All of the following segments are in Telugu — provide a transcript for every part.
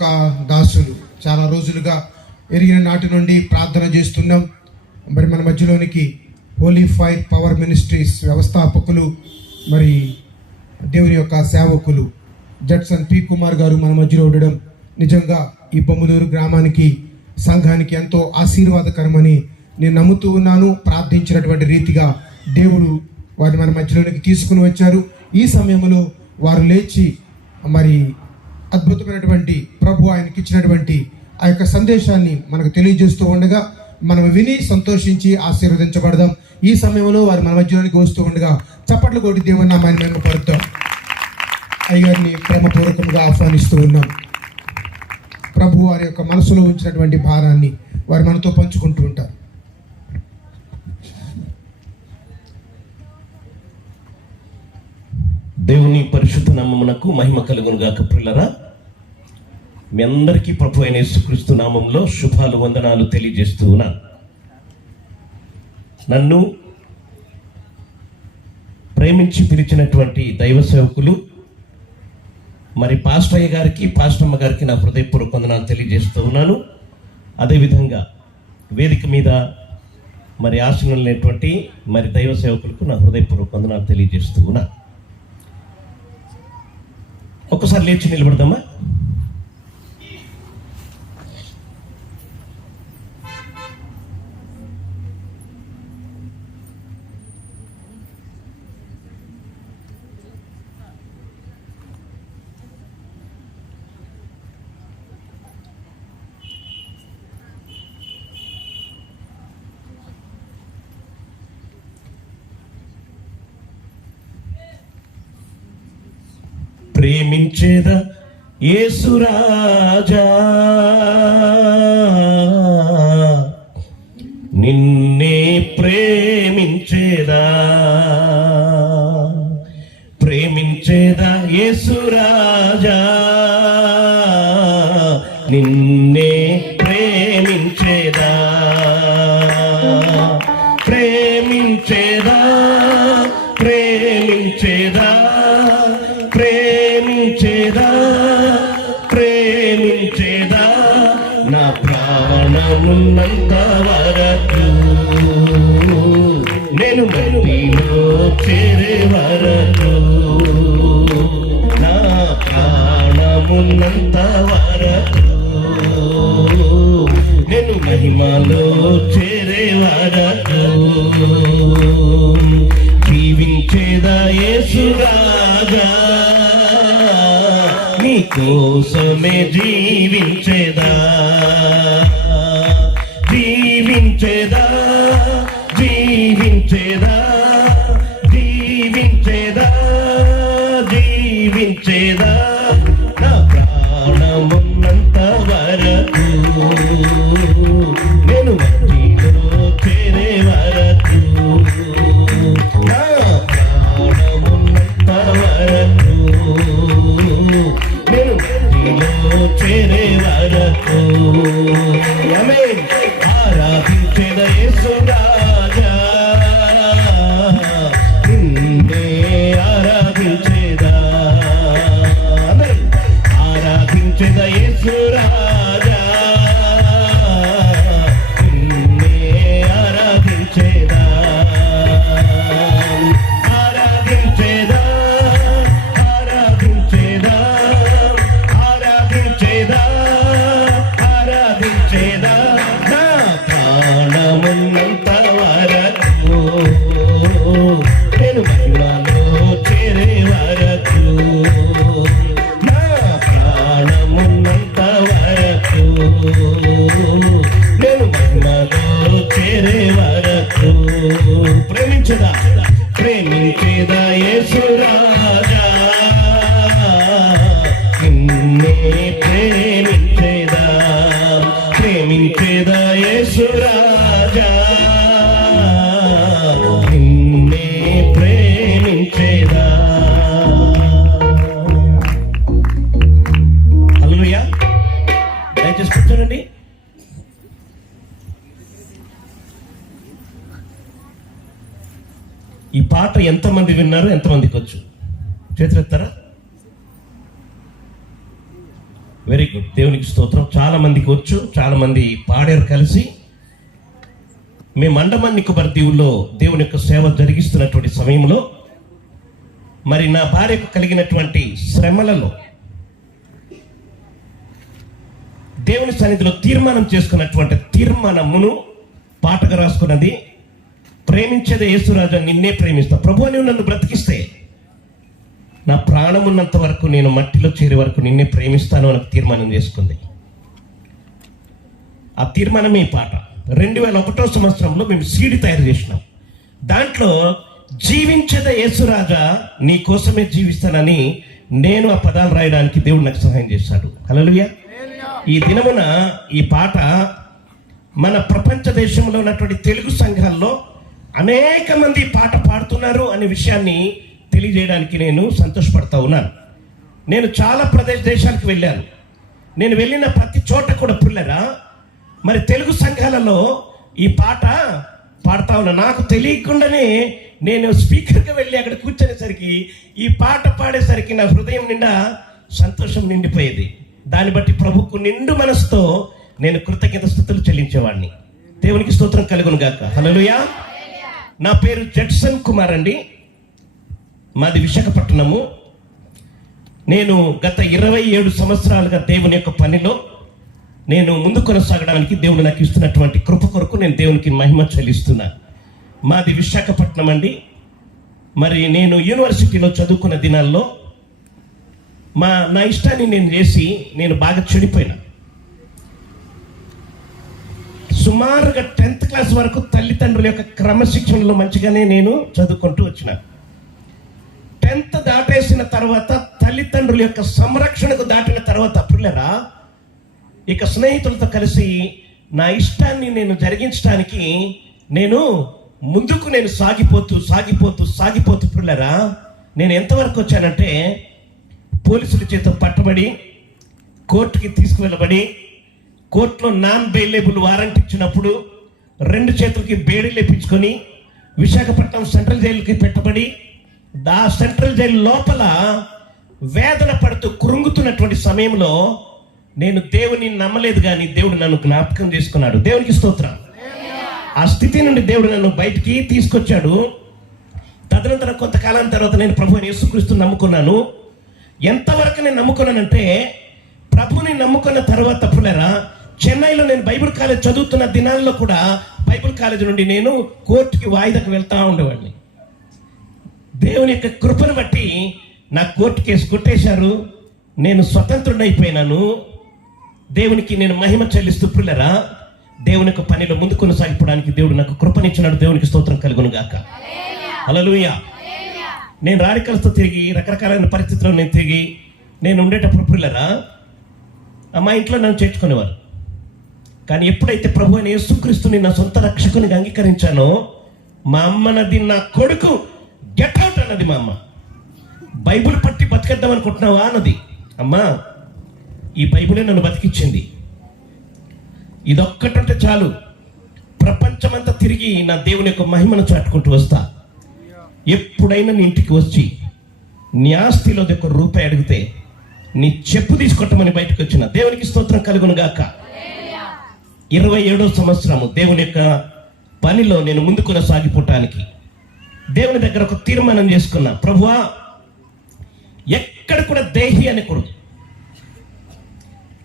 యొక్క దాసులు చాలా రోజులుగా ఎరిగిన నాటి నుండి ప్రార్థన చేస్తున్నాం. మరి మన మధ్యలోనికి హోలీ ఫైర్ పవర్ మినిస్ట్రీస్ వ్యవస్థాపకులు, మరి దేవుని యొక్క సేవకులు జడ్సన్ పి కుమార్ గారు మన మధ్యలో ఉండడం నిజంగా ఈ బొమ్మలూరు గ్రామానికి, సంఘానికి ఎంతో ఆశీర్వాదకరమని నేను నమ్ముతూ ఉన్నాను. ప్రార్థించినటువంటి రీతిగా దేవుడు వారిని మన మధ్యలోనికి తీసుకుని వచ్చారు. ఈ సమయంలో వారు లేచి మరి అద్భుతమైనటువంటి ప్రభు ఆయనకి ఇచ్చినటువంటి ఆ యొక్క సందేశాన్ని మనకు తెలియజేస్తూ ఉండగా మనం విని సంతోషించి ఆశీర్వదించబడదాం. ఈ సమయంలో వారు మన మధ్యలోనికి వస్తూ ఉండగా చప్పట్లు కొట్టి దేవుని నామాన్ని మేము పరుద్దాం. అయ్యగారిని ప్రేమపూర్వకంగా ఆహ్వానిస్తూ ఉన్నాం. ప్రభు వారి యొక్క మనసులో ఉంచినటువంటి భారాన్ని వారు మనతో పంచుకుంటూ ఉంటారు. దేవుని పరిశుద్ధ నామమునకు మహిమ కలుగును గాక. ప్రియులారా, మీ అందరికీ ప్రభు అయిన యేసుక్రీస్తు నామంలో శుభాలు, వందనాలు తెలియజేస్తూ ఉన్నాను. నన్ను ప్రేమించి పిలిచినటువంటి దైవ సేవకులు మరి పాస్టయ్య గారికి, పాస్టమ్మ గారికి నా హృదయపూర్వక వందనాలు తెలియజేస్తూ ఉన్నాను. అదేవిధంగా వేదిక మీద మరి ఆశీనులైనటువంటి మరి దైవ సేవకులకు నా హృదయపూర్వక వందనాలు తెలియజేస్తూ ఉన్నాను. ఒక్కసారి లేచి నిలబడదామా? ప్రేమించేదా యేసురాజా, నిన్నే ప్రేమించేదా, ప్రేమించేదా యేసురాజా, నిన్నే ప్రేమించేదా, ప్రేమించేదా, ప్రేమించేదా, ప్రేమించేదా, ప్రేమించేదా, నా ప్రాణమున్నంత వరకు, నేను మట్టిలో చేరే వరకు, నా ప్రాణమున్నంత వరకు, నేను మహిమలో చేరే వరకు, జీవించేదా యేసురాజా, నీ కోసమే జీవించేదా, జీవించేదా, జీవించేదా, జీవించేదా, జీవించేదా, నా ప్రాణమున్నంత వరకు, నేను మట్టిలో చేరే వరకు, నా ప్రాణమున్నంత వరకు, నేను మట్టిలో చేరే వరకు. ఆమేన్. ఆరాధించేదా యేసురాజా, నిన్నే ఆరాధించేదా, ఆమేన్. ఆరాధించేదా యేసురాజా, నిన్నే ఆరాధించేదా, ఆరాధించేదా, ఆరాధించేదా, ఆరాధించేదా, ఆరాధించేదా, నా ప్రాణమున్నంత వరకు, నేను మహిమలో చేరే వరకు, నా ప్రాణమున్నంత వరకు, నేను మహిమలో చేరే వరకు. ప్రేమించేదా, ప్రేమించేదా యేసురాజా, నిన్నే ప్రేమించేదా, ప్రేమించేదా యేసురాజా, నిన్నే ప్రేమించేదా. హల్లెలూయా. దయచేసి కూర్చోండి. ఈ పాట ఎంతమంది విన్నారు, ఎంతమందికి వచ్చు? చేతులెత్తారా? వెరీ గుడ్, దేవునికి స్తోత్రం. చాలా మందికి వచ్చు, చాలా మంది పాడారు కలిసి. మేము అండమాన్ నికోబార్ దీవుల్లో దేవుని యొక్క సేవ జరిగిస్తున్నటువంటి సమయంలో మరి నా భార్యకు కలిగినటువంటి శ్రమలలో దేవుని సన్నిధిలో తీర్మానం చేసుకున్నటువంటి తీర్మానమును పాటగా రాసుకున్నది, ప్రేమించేదే యేసురాజా నిన్నే ప్రేమిస్తా ప్రభు, నువ్వు నన్ను బ్రతికిస్తే నా ప్రాణం ఉన్నంత వరకు నేను మట్టిలో చేరే వరకు నిన్నే ప్రేమిస్తాను అని తీర్మానం చేసుకుంది. ఆ తీర్మానమే ఈ పాట. 2001వ సంవత్సరంలో మేము సీడీ తయారు చేసినాం. దాంట్లో జీవించేదే యేసురాజా నీ కోసమే జీవిస్తానని నేను ఆ పదాలు రాయడానికి దేవుడు నాకు సహాయం చేశాడు. హల్లెలూయా. ఈ దినమున ఈ పాట మన ప్రపంచ దేశంలో ఉన్నటువంటి తెలుగు సంఘాల్లో అనేక మంది పాట పాడుతున్నారు అనే విషయాన్ని తెలియజేయడానికి నేను సంతోషపడతా ఉన్నాను. నేను చాలా దేశాలకు వెళ్ళాను. నేను వెళ్ళిన ప్రతి చోట కూడా పిల్లరా మరి తెలుగు సంఘాలలో ఈ పాట పాడుతా ఉన్నా. నాకు తెలియకుండానే నేను స్పీకర్గా వెళ్ళి అక్కడ కూర్చునేసరికి ఈ పాట పాడేసరికి నా హృదయం నిండా సంతోషం నిండిపోయేది. దాన్ని బట్టి ప్రభుకు నిండు మనసుతో నేను కృతజ్ఞత స్తుతులు చెల్లించేవాడిని. దేవునికి స్తోత్రం కలుగును గాక. హల్లెలూయా. నా పేరు జడ్సన్ కుమార్ అండి. మాది విశాఖపట్నము. నేను గత 27 సంవత్సరాలుగా దేవుని యొక్క పనిలో నేను ముందు కొనసాగడానికి దేవుడు నాకు ఇస్తున్నటువంటి కృప కొరకు నేను దేవునికి మహిమ చెల్లిస్తున్నాను. మాది విశాఖపట్నం అండి. మరి నేను యూనివర్సిటీలో చదువుకున్న దినాల్లో నా ఇష్టాన్ని నేను చేసి నేను బాగా చెడిపోయినా. సుమారుగా 10th క్లాస్ వరకు తల్లిదండ్రుల యొక్క క్రమశిక్షణలో మంచిగానే నేను చదువుకుంటూ వచ్చిన. 10th దాటేసిన తర్వాత తల్లిదండ్రుల యొక్క సంరక్షణకు దాటిన తర్వాత పిల్లరా ఇక స్నేహితులతో కలిసి నా ఇష్టాన్ని నేను జరిగించడానికి నేను ముందుకు నేను సాగిపోతూ పిల్లరా నేను ఎంతవరకు వచ్చానంటే పోలీసుల చేత పట్టబడి కోర్టుకి తీసుకువెళ్ళబడి కోర్టులో నాన్ బెయిలబుల్ వారెంట్ ఇచ్చినప్పుడు 2 చేతులకి బేడీ లేపించుకొని విశాఖపట్నం సెంట్రల్ జైలుకి పెట్టబడి ఆ సెంట్రల్ జైలు లోపల వేదన పడుతూ కృంగుతున్నటువంటి సమయంలో నేను దేవుని నమ్మలేదు, కానీ దేవుడు నన్ను జ్ఞాపకం చేసుకున్నాడు. దేవునికి స్తోత్రం. ఆ స్థితి నుండి దేవుడు నన్ను బయటికి తీసుకొచ్చాడు. తదనంతరం కొంతకాలం తర్వాత నేను ప్రభువుని యేసుక్రీస్తుని నమ్ముకున్నాను. ఎంతవరకు నేను నమ్ముకున్నానంటే ప్రభుని నమ్ముకున్న తర్వాత పిల్లరా చెన్నైలో నేను బైబిల్ కాలేజ్ చదువుతున్న దినాల్లో కూడా బైబిల్ కాలేజ్ నుండి నేను కోర్టుకి వాయిదాకు వెళ్తా ఉండేవాడిని. దేవుని యొక్క కృపను బట్టి నా కోర్టు కేసు కొట్టేశారు. నేను స్వతంత్రుడైపోయినాను. దేవునికి నేను మహిమ చెల్లిస్తూ పిల్లరా దేవుని యొక్క పనిలో ముందు కొనసాగిపోవడానికి దేవుడు నాకు కృపనిచ్చినాడు. దేవునికి స్తోత్రం కలుగును గాక. హల్లెలూయా. నేను రాడికల్స్తో తిరిగి రకరకాలైన పరిస్థితుల్లో నేను తిరిగి నేను ఉండేటప్పుడు పిల్లరా మా ఇంట్లో నన్ను చేర్చుకునేవారు. కానీ ఎప్పుడైతే ప్రభు అయిన యేసుక్రీస్తుని నా సొంత రక్షకునిగా అంగీకరించానో మా అమ్మనది నా కొడుకు గెట్ అవుట్ అన్నది. మా అమ్మ బైబిల్ పట్టి బతికేద్దాం అనుకుంటున్నావా అన్నది. అమ్మా ఈ బైబిలే నన్ను బతికించింది. ఇదొక్కటంటే చాలు, ప్రపంచమంతా తిరిగి నా దేవుని యొక్క మహిమను చాటుకుంటూ వస్తా. ఎప్పుడైనా నీ ఇంటికి వచ్చి నీ ఆస్తిలో ₹1 అడిగితే నీ చెప్పు తీసుకొట్టమని బయటకు వచ్చిన. దేవునికి స్తోత్రం కలుగును గాక. 27వ సంవత్సరము దేవుని యొక్క పనిలో నేను ముందు కొనసాగిపోవటానికి దేవుని దగ్గర ఒక తీర్మానం చేసుకున్నా. ప్రభువా ఎక్కడ కూడా దేహి అనకూడదు,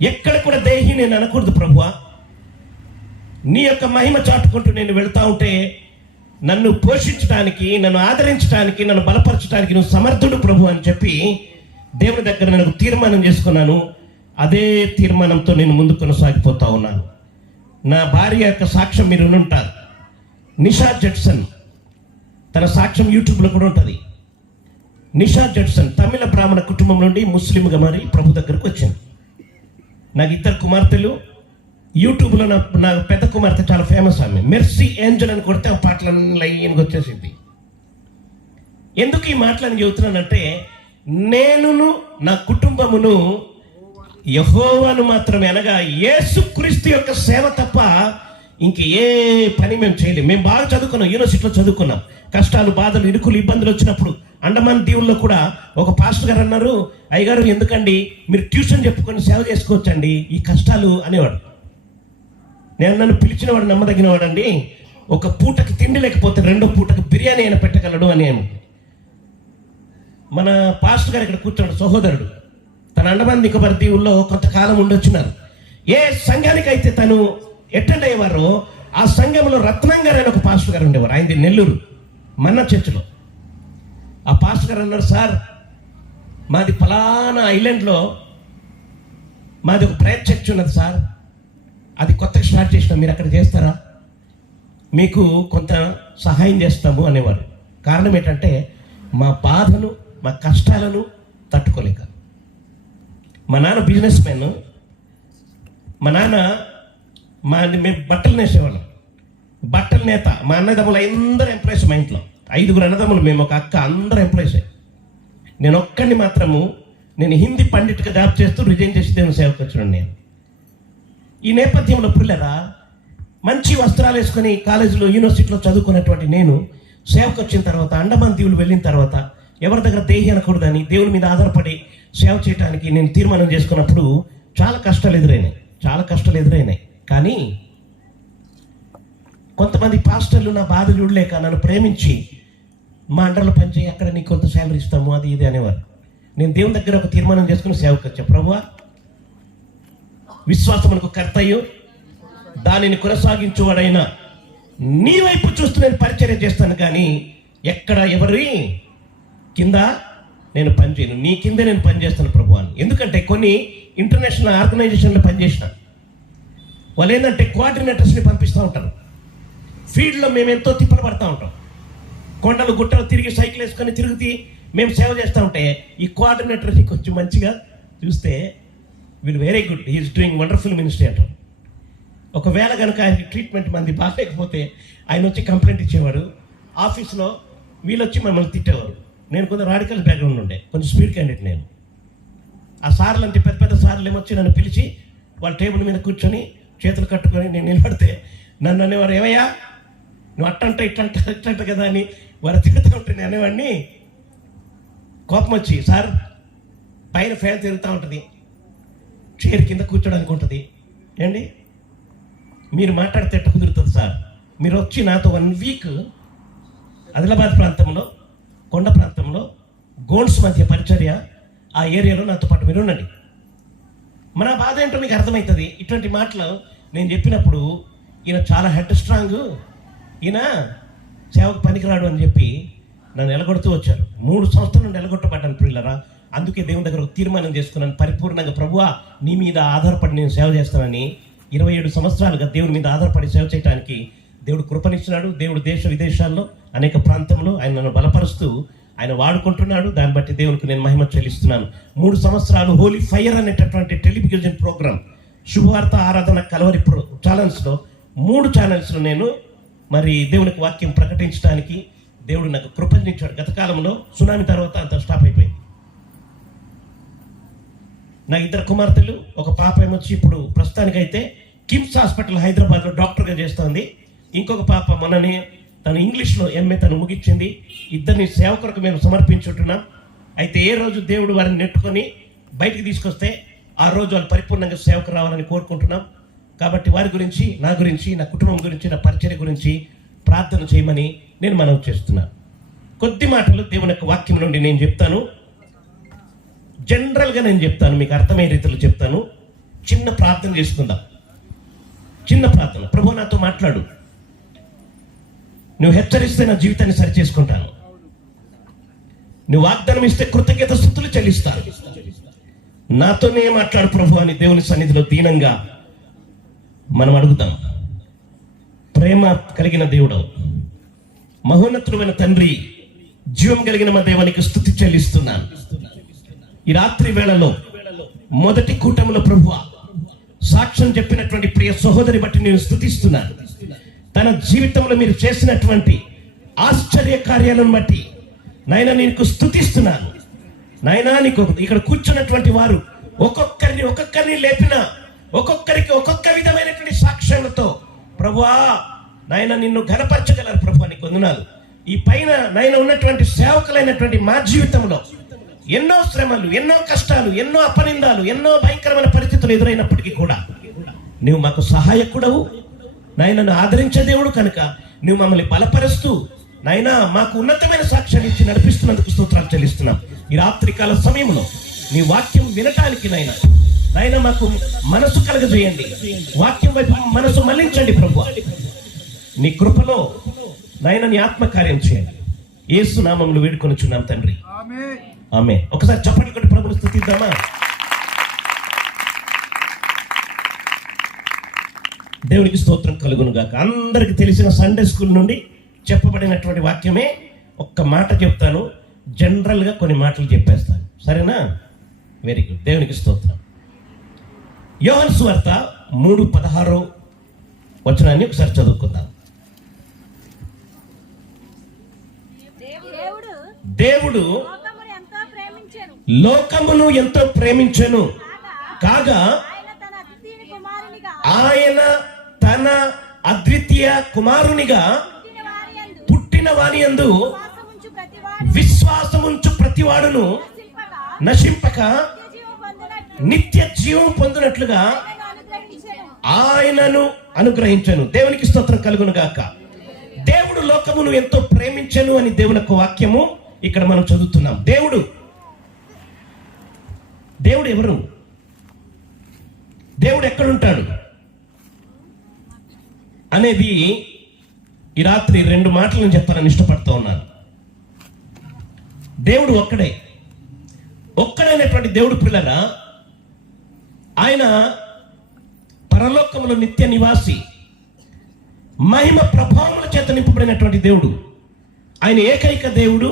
ఎక్కడ కూడా దేహి నేను అనకూడదు. ప్రభువా నీ యొక్క మహిమ చాటుకుంటూ నేను వెళ్తా ఉంటే నన్ను పోషించడానికి, నన్ను ఆదరించడానికి, నన్ను బలపరచడానికి నువ్వు సమర్థుడు ప్రభు అని చెప్పి దేవుని దగ్గర నేను తీర్మానం చేసుకున్నాను. అదే తీర్మానంతో నేను ముందు కొనసాగిపోతా ఉన్నాను. నా భార్య యొక్క సాక్ష్యం మీరు ఉంటారు. నిషా జడ్సన్ తన సాక్ష్యం యూట్యూబ్లో కూడా ఉంటుంది. నిషా జడ్సన్ తమిళ బ్రాహ్మణ కుటుంబం నుండి ముస్లింగా మారి ప్రభు దగ్గరకు వచ్చింది. నాకు 2 కుమార్తెలు. యూట్యూబ్లో నా పెద్ద కుమార్తె చాలా ఫేమస్. ఆమె మెర్సీ ఏంజల్ అని కొడితే ఆ పాటలను లైన్గా వచ్చేసింది. ఎందుకు ఈ మాటలను చెబుతున్నానంటే నేనును నా కుటుంబమును యెహోవాను మాత్రమే అనగా యేసుక్రీస్తు యొక్క సేవ తప్ప ఇంక ఏ పని మేము చేయలేము. మేము బాగా చదువుకున్నాం, యూనివర్సిటీలో చదువుకున్నాం. కష్టాలు, బాధలు, ఇరుకులు, ఇబ్బందులు వచ్చినప్పుడు అండమాన్ దీవుల్లో కూడా ఒక పాస్టర్ గారు అన్నారు, అయ్యగారు ఎందుకండి మీరు ట్యూషన్ చెప్పుకొని సేవ చేసుకోవచ్చండి, ఈ కష్టాలు అనేవాడు. నేను నన్ను పిలిచినవాడు నమ్మదగినవాడు అండి. ఒక పూటకి తిండి లేకపోతే రెండో పూటకి బిర్యానీ అయినా పెట్టగలడు అని. మన పాస్టర్ గారు ఇక్కడ కూర్చోడు, సహోదరుడు, తన అండమాన్ నికోబార్ దీవుల్లో కొంతకాలం ఉండొచ్చున్నారు. ఏ సంఘానికైతే తను అటెండ్ అయ్యేవారో ఆ సంఘంలో రత్నం గారు అని ఒక పాస్టర్ గారు ఉండేవారు. ఆయనది నెల్లూరు మన్నా చర్చిలో. ఆ పాస్టర్ గారు అన్నారు, సార్ మాది ఫలానా ఐలాండ్లో మాది ఒక ప్రేయర్ చర్చ్ ఉన్నది సార్, అది కొత్తగా స్టార్ట్ చేసినాం, మీరు అక్కడ చేస్తారా, మీకు కొంత సహాయం చేస్తాము అనేవారు. కారణం ఏంటంటే మా బాధను, మా కష్టాలను తట్టుకోలేక. మా నాన్న బిజినెస్ మ్యాన్. మా నాన్న మేము బట్టలు నేసేవాళ్ళం. బట్టల నేత. మా అన్నదమ్ములు అందరూ ఎంప్లాయీస్. మా ఇంట్లో 5 అన్నదమ్ములు, మేము ఒక అక్క, అందరూ ఎంప్లాయీసే. నేను ఒక్కడిని మాత్రము నేను హిందీ పండిట్గా జాబ్ చేస్తూ రిజైన్ చేసి దేవుని సేవకు వచ్చాను. నేను ఈ నేపథ్యంలో పిల్లరా మంచి వస్త్రాలు వేసుకొని కాలేజీలో, యూనివర్సిటీలో చదువుకున్నటువంటి నేను సేవకు వచ్చిన తర్వాత, అండమాన్ దీవులు వెళ్ళిన తర్వాత ఎవరి దగ్గర దేహి అనకూడదని దేవుని మీద ఆధారపడి సేవ చేయడానికి నేను తీర్మానం చేసుకున్నప్పుడు చాలా కష్టాలు ఎదురైనాయి. కానీ కొంతమంది పాస్టర్లు నా బాధ చూడలేక నన్ను ప్రేమించి మా అండర్లో పనిచేయి, అక్కడ నీకు కొంత శాలరీ ఇస్తాము, అది ఇది అనేవారు. నేను దేవుని దగ్గర ఒక తీర్మానం చేసుకుని సేవకు వచ్చా. ప్రభువా, విశ్వాసమునకు కర్తయ్యు దానిని కొనసాగించువాడైనా నీ వైపు చూస్తూ నేను పరిచర్య చేస్తాను, కానీ ఎక్కడ ఎవరి కింద నేను పనిచేయను, నీ కిందే నేను పనిచేస్తాను ప్రభు అని. ఎందుకంటే కొన్ని ఇంటర్నేషనల్ ఆర్గనైజేషన్లో పనిచేసిన వాళ్ళు ఏంటంటే కోఆర్డినేటర్స్ని పంపిస్తూ ఉంటారు. ఫీల్డ్లో మేము ఎంతో తిప్పలు పడుతూ ఉంటాం. కొండలు గుట్టలు తిరిగి సైకిల్ వేసుకొని తిరిగి మేము సేవ చేస్తూ ఉంటే ఈ కోఆర్డినేటర్ని కొంచెం మంచిగా చూస్తే వీళ్ళు very good, he is doing wonderful ministry అంటారు. ఒకవేళ కనుక ఆయనకి ట్రీట్మెంట్ మంది బాగాలేకపోతే ఆయన వచ్చి కంప్లైంట్ ఇచ్చేవాడు. ఆఫీస్లో వీళ్ళు వచ్చి మమ్మల్ని తిట్టేవారు. నేను కొంచెం రాడికల్ బ్యాక్గ్రౌండ్ ఉండే, కొంచెం స్పీడ్ క్యాండిడేట్ నేను. ఆ సార్లు అంటే పెద్ద పెద్ద సార్లు ఏమొచ్చి నన్ను పిలిచి వాళ్ళ టేబుల్ మీద కూర్చొని చేతులు కట్టుకొని నేను నిలబడితే నన్ను అనేవారు, ఏవయ్యా నువ్వు అట్టంట ఇట్టంట కదా అని వారు తిరుగుతూ ఉంటే నేను అనేవాడిని. కోపం వచ్చి, సార్ పైన ఫ్యాన్ తిరుగుతూ ఉంటుంది, చైర్ కింద కూర్చోడానికి ఉంటుంది ఏండి, మీరు మాట్లాడితే ఎట్ట కుదురుతుంది సార్, మీరు వచ్చి నాతో 1 వీక్ ఆదిలాబాద్ ప్రాంతంలో, కొండ ప్రాంతంలో, గోండ్స్ మధ్య పరిచర్య, ఆ ఏరియాలో నాతో పాటు మీరు ఉండండి. మన బాధ ఏంటో మీకు అర్థమవుతుంది. ఇటువంటి మాటలు నేను చెప్పినప్పుడు ఈయన చాలా హెడ్ స్ట్రాంగ్, ఈయన సేవకు పనికిరాడు అని చెప్పి నన్ను ఎలగొడుతూ వచ్చారు. 3 సంవత్సరాల నుండి ఎలగొట్టబడ్డాను ప్రియులరా. అందుకే దేవుని దగ్గర ఒక తీర్మానం చేసుకున్నాను, పరిపూర్ణంగా ప్రభువా నీ మీద ఆధారపడి నేను సేవ చేస్తానని. 27 సంవత్సరాలుగా దేవుని మీద ఆధారపడి సేవ చేయడానికి దేవుడు కృపనిస్తున్నాడు. దేవుడు దేశ విదేశాల్లో అనేక ప్రాంతంలో ఆయన నన్ను బలపరుస్తూ ఆయన వాడుకుంటున్నాడు. దాన్ని బట్టి దేవునికి నేను మహిమ చెల్లిస్తున్నాను. 3 సంవత్సరాలు హోలీ ఫైర్ అనేటటువంటి టెలివిజన్ ప్రోగ్రామ్, శుభవార్త ఆరాధన కలవరి ఛానల్స్లో 3 ఛానల్స్లో నేను మరి దేవునికి వాక్యం ప్రకటించడానికి దేవుడు నాకు కృపనిచ్చాడు. గత కాలంలో సునామీ తర్వాత అంత స్టాప్ అయిపోయింది. నా 2 కుమార్తెలు, ఒక పాప ఏమొచ్చి ఇప్పుడు ప్రస్తుతానికైతే కిమ్స్ హాస్పిటల్ హైదరాబాద్లో డాక్టర్గా చేస్తోంది. ఇంకొక పాప మొన్ననే తను ఇంగ్లీష్లో MA తను ముగించింది. 2 సేవ కొరకు మేము సమర్పించుంటున్నాం. అయితే ఏ రోజు దేవుడు వారిని నెట్టుకొని బయటికి తీసుకొస్తే ఆ రోజు వాళ్ళు పరిపూర్ణంగా సేవకు రావాలని కోరుకుంటున్నాం. కాబట్టి వారి గురించి, నా గురించి, నా కుటుంబం గురించి, నా పరిచర్య గురించి ప్రార్థన చేయమని నేను మనవి చేస్తున్నాను. కొద్ది మాటలు దేవుని యొక్క వాక్యం నుండి నేను చెప్తాను. జనరల్గా నేను చెప్తాను, మీకు అర్థమయ్యే రీతిలో చెప్తాను. చిన్న ప్రార్థన చేసుకుందాం. చిన్న ప్రార్థన. ప్రభు నాతో మాట్లాడు, నువ్వు హెచ్చరిస్తే నా జీవితాన్ని సరి చేసుకుంటాను, నువ్వు వాగ్దానం ఇస్తే కృతజ్ఞత స్తుతులు చెల్లిస్తాను. నాతోనే మాట్లాడు ప్రభు అని దేవుని సన్నిధిలో దీనంగా మనం అడుగుతాం. ప్రేమ కలిగిన దేవుడు, మహోన్నతుడైన తండ్రి, జీవం కలిగిన మా దేవానికి స్తుతి చెల్లిస్తున్నాను. ఈ రాత్రి వేళలో మొదటి కూటమిలో ప్రభువా సాక్ష్యం చెప్పినటువంటి ప్రియ సహోదరి బట్టి నేను స్తుతిస్తున్నాను. తన జీవితంలో మీరు చేసినటువంటి ఆశ్చర్య కార్యాలను బట్టి నాయనా నీకు స్తుతిస్తున్నాను. నాయనా నీకు ఇక్కడ కూర్చున్నటువంటి వారు ఒక్కొక్కరిని లేపిన, ఒక్కొక్కరికి ఒక్కొక్క విధమైనటువంటి సాక్ష్యాలతో ప్రభువా నాయన నిన్ను ఘనపరచగలరు ప్రభు నీకు వందనాలు. ఈ పైన నాయన ఉన్నటువంటి సేవకులైనటువంటి మా జీవితంలో ఎన్నో శ్రమలు, ఎన్నో కష్టాలు, ఎన్నో అపనిందాలు, ఎన్నో భయంకరమైన పరిస్థితులు ఎదురైనప్పటికీ కూడా నువ్వు మాకు సహాయకుడవు నాయనను ఆదరించే దేవుడు కనుక నువ్వు మమ్మల్ని బలపరుస్తూ నాయన మాకు ఉన్నతమైన సాక్ష్యాన్ని ఇచ్చి నడిపిస్తున్నందుకు స్తోత్రాలు చెల్లిస్తున్నాం. ఈ రాత్రికాల సమయంలో నీ వాక్యం వినటానికి నాయన మాకు మనసు కలగజేయండి, వాక్యం వైపు మనసు మళ్లించండి ప్రభు. నీ కృపలో నాయన నీ ఆత్మకార్యం చేయండి. యేసు నామములో వేడుకొనుచున్నాం తండ్రి, ఆమేన్. ఒకసారి చప్పట్లు కొట్టి ప్రభువును స్తుతిద్దామా? దేవునికి స్తోత్రం కలుగును గాక. అందరికి తెలిసిన సండే స్కూల్ నుండి చెప్పబడినటువంటి వాక్యమే ఒక్క మాట చెప్తాను, జనరల్గా కొన్ని మాటలు చెప్పేస్తాను, సరేనా? Very good. దేవునికి స్తోత్రం. యోహాను సువార్త 3:16 వచనాన్ని ఒకసారి చదువుకుందాం. దేవుడు లోకమును ఎంతో ప్రేమించెను కాగా ఆయన తన అద్వితీయ కుమారునిగా పుట్టిన వాని యందు విశ్వాసముంచు ప్రతివాడును నశింపక నిత్య జీవం పొందినట్లుగా ఆయనను అనుగ్రహించెను. దేవునికి స్తోత్రం కలుగును గాక. దేవుడు లోకమును ఎంతో ప్రేమించెను అని దేవుని యొక్క వాక్యము ఇక్కడ మనం చదువుతున్నాం. దేవుడు ఎవరు? దేవుడు ఎక్కడుంటాడు అనేది ఈ రాత్రి 2 మాటలను చెప్పాలని ఇష్టపడుతూ ఉన్నాను. దేవుడు ఒక్కడైనటువంటి దేవుడు పిల్లరా, ఆయన పరలోకములో నిత్య నివాసి, మహిమ ప్రభావముల చేత నింపబడినటువంటి దేవుడు. ఆయన ఏకైక దేవుడు.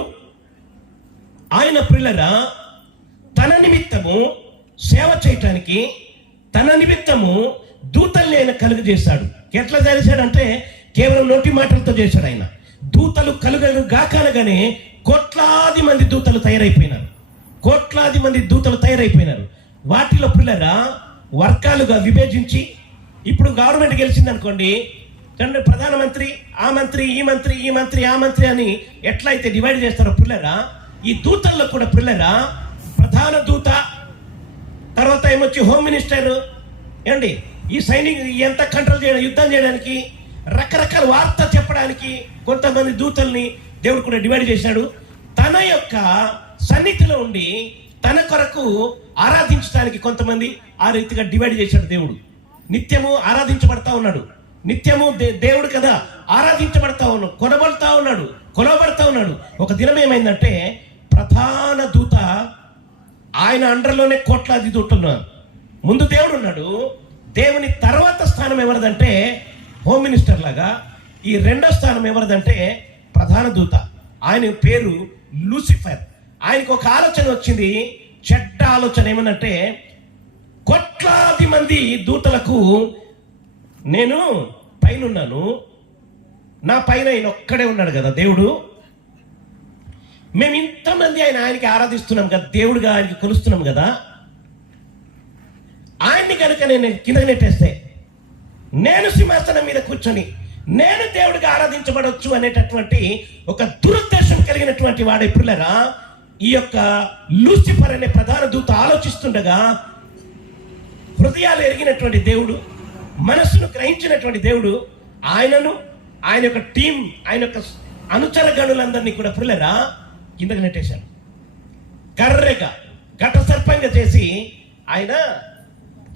ఆయన పిల్లరా తన నిమిత్తము సేవ చేయటానికి, తన నిమిత్తము దూతల్ని ఆయన కలుగజేశాడు. ఎట్లా చేశాడంటే కేవలం నోటి మాటలతో చేశాడు. ఆయన దూతలు కలుగలు గాకనగానే కోట్లాది మంది దూతలు తయారైపోయినారు. వాటిలో పిల్లరా వర్గాలుగా విభజించి, ఇప్పుడు గవర్నమెంట్ గెలిచింది అనుకోండి, ప్రధానమంత్రి, ఆ మంత్రి, ఈ మంత్రి, ఈ మంత్రి, ఆ మంత్రి అని ఎట్లయితే డివైడ్ చేస్తారో పిల్లరా, ఈ దూతల్లో కూడా పిల్లరా ప్రధాన దూత, తర్వాత ఏమొచ్చి హోమ్ మినిస్టర్, ఏమండి ఈ సైనిక ఎంత కంట్రోల్ చేయడం, యుద్ధం చేయడానికి, రకరకాల వార్త చెప్పడానికి కొంతమంది దూతల్ని దేవుడు కూడా డివైడ్ చేశాడు. తన యొక్క సన్నిధిలో ఉండి తన కొరకు ఆరాధించడానికి కొంతమంది ఆ రీతిగా డివైడ్ చేశాడు దేవుడు. నిత్యము ఆరాధించబడతా ఉన్నాడు. నిత్యము దేవుడు కదా ఆరాధించబడతా ఉన్నాడు, కొనబడతా ఉన్నాడు. ఒక దినం ఏమైందంటే ప్రధాన దూత, ఆయన అండర్లోనే కోట్లాది దూతలున్నారు. ముందు దేవుడు ఉన్నాడు. దేవుని తర్వాత స్థానం ఎవరిదంటే హోమ్ మినిస్టర్ లాగా. ఈ 2వ స్థానం ఎవరిదంటే ప్రధాన దూత. ఆయన పేరు లూసిఫర్. ఆయనకు ఒక ఆలోచన వచ్చింది, చెడ్డ ఆలోచన. ఏమనంటే కోట్లాది మంది దూతలకు నేను పైన ఉన్నాను, నా పైన ఆయన ఒక్కడే ఉన్నాడు కదా దేవుడు. మేము ఇంతమంది ఆయనకి ఆరాధిస్తున్నాం కదా, దేవుడుగా ఆయనకి కొలుస్తున్నాం కదా, ఆయన్ని కనుక నేను కిందకి నెట్టేస్తే నేను సింహాసనం మీద కూర్చొని నేను దేవుడిగా ఆరాధించబడవచ్చు అనేటటువంటి ఒక దురుద్దేశం కలిగినటువంటి వాడే పిల్లరా ఈ యొక్క లూసిఫర్ అనే ప్రధాన దూత ఆలోచిస్తుండగా, హృదయాలు ఎరిగినటువంటి దేవుడు, మనస్సును గ్రహించినటువంటి దేవుడు ఆయనను, ఆయన యొక్క టీం, ఆయన యొక్క అనుచర గణులందరినీ కూడా పిల్లరా కిందకి నెట్టేశాడు. కర్రెగా ఘట సర్పంగా చేసి ఆయన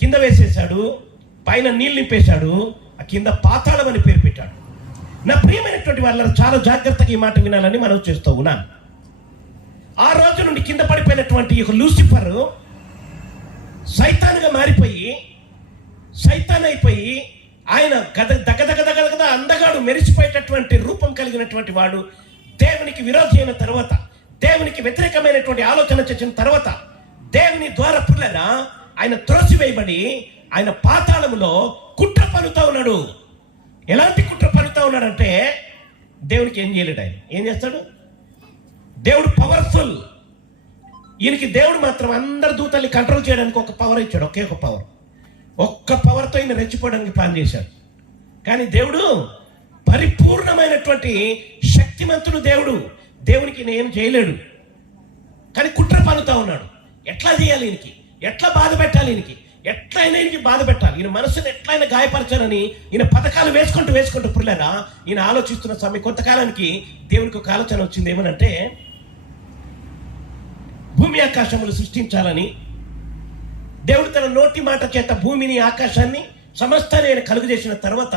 కింద వేసేశాడు. పైన నీళ్ళు నింపేశాడు. ఆ కింద పాతాళం అని పేరు పెట్టాడు. నా ప్రియమైనటువంటి వాళ్ళని చాలా జాగ్రత్తగా ఈ మాట వినాలని మనం చేస్తూ ఉన్నాను. ఆ రోజు నుండి కింద పడిపోయినటువంటి ఒక లూసిఫర్ సైతాన్గా మారిపోయి, సైతాన్ అయిపోయి, ఆయన దగదగదగదగద అందగాడు, మెరిసిపోయేటటువంటి రూపం కలిగినటువంటి వాడు, దేవునికి విరోధి అయిన తర్వాత, దేవునికి వ్యతిరేకమైనటువంటి ఆలోచన చేసిన తర్వాత, దేవుని ద్వారా పిల్లరా ఆయన త్రోసివేయబడి ఆయన పాతాళములో కుట్ర పన్నుతా ఉన్నాడు. ఎలాంటి కుట్ర పన్నుతా ఉన్నాడంటే దేవునికి ఏం చేయలేడు. ఆయన ఏం చేస్తాడు? దేవుడు పవర్ఫుల్. ఈయనకి దేవుడు మాత్రం అందరి దూతల్ని కంట్రోల్ చేయడానికి ఒక పవర్ ఇచ్చాడు. ఒకే ఒక పవర్. ఒక్క పవర్తో ఈయన రెచ్చిపోవడానికి ప్లాన్ చేశాడు. కానీ దేవుడు పరిపూర్ణమైనటువంటి శక్తిమంతుడు. దేవునికి ఏం చేయలేడు, కానీ కుట్ర పన్నుతా ఉన్నాడు. ఎట్లా చేయాలి ఈయనకి, ఎట్లా బాధ పెట్టాలి ఈయనకి, ఎట్లయినా ఈయనకి బాధ పెట్టాలి, ఈయన మనసుని ఎట్లయినా గాయపరచాలని ఈయన పథకాలు వేసుకుంటూ పుల్లరా ఈయన ఆలోచిస్తున్న సమయం కొంతకాలానికి దేవునికి ఒక ఆలోచన వచ్చింది. ఏమనంటే భూమి ఆకాశములు సృష్టించాలని దేవుడు తన నోటి మాట చేత భూమిని ఆకాశాన్ని సమస్తాన్ని ఆయన కలుగు చేసిన తర్వాత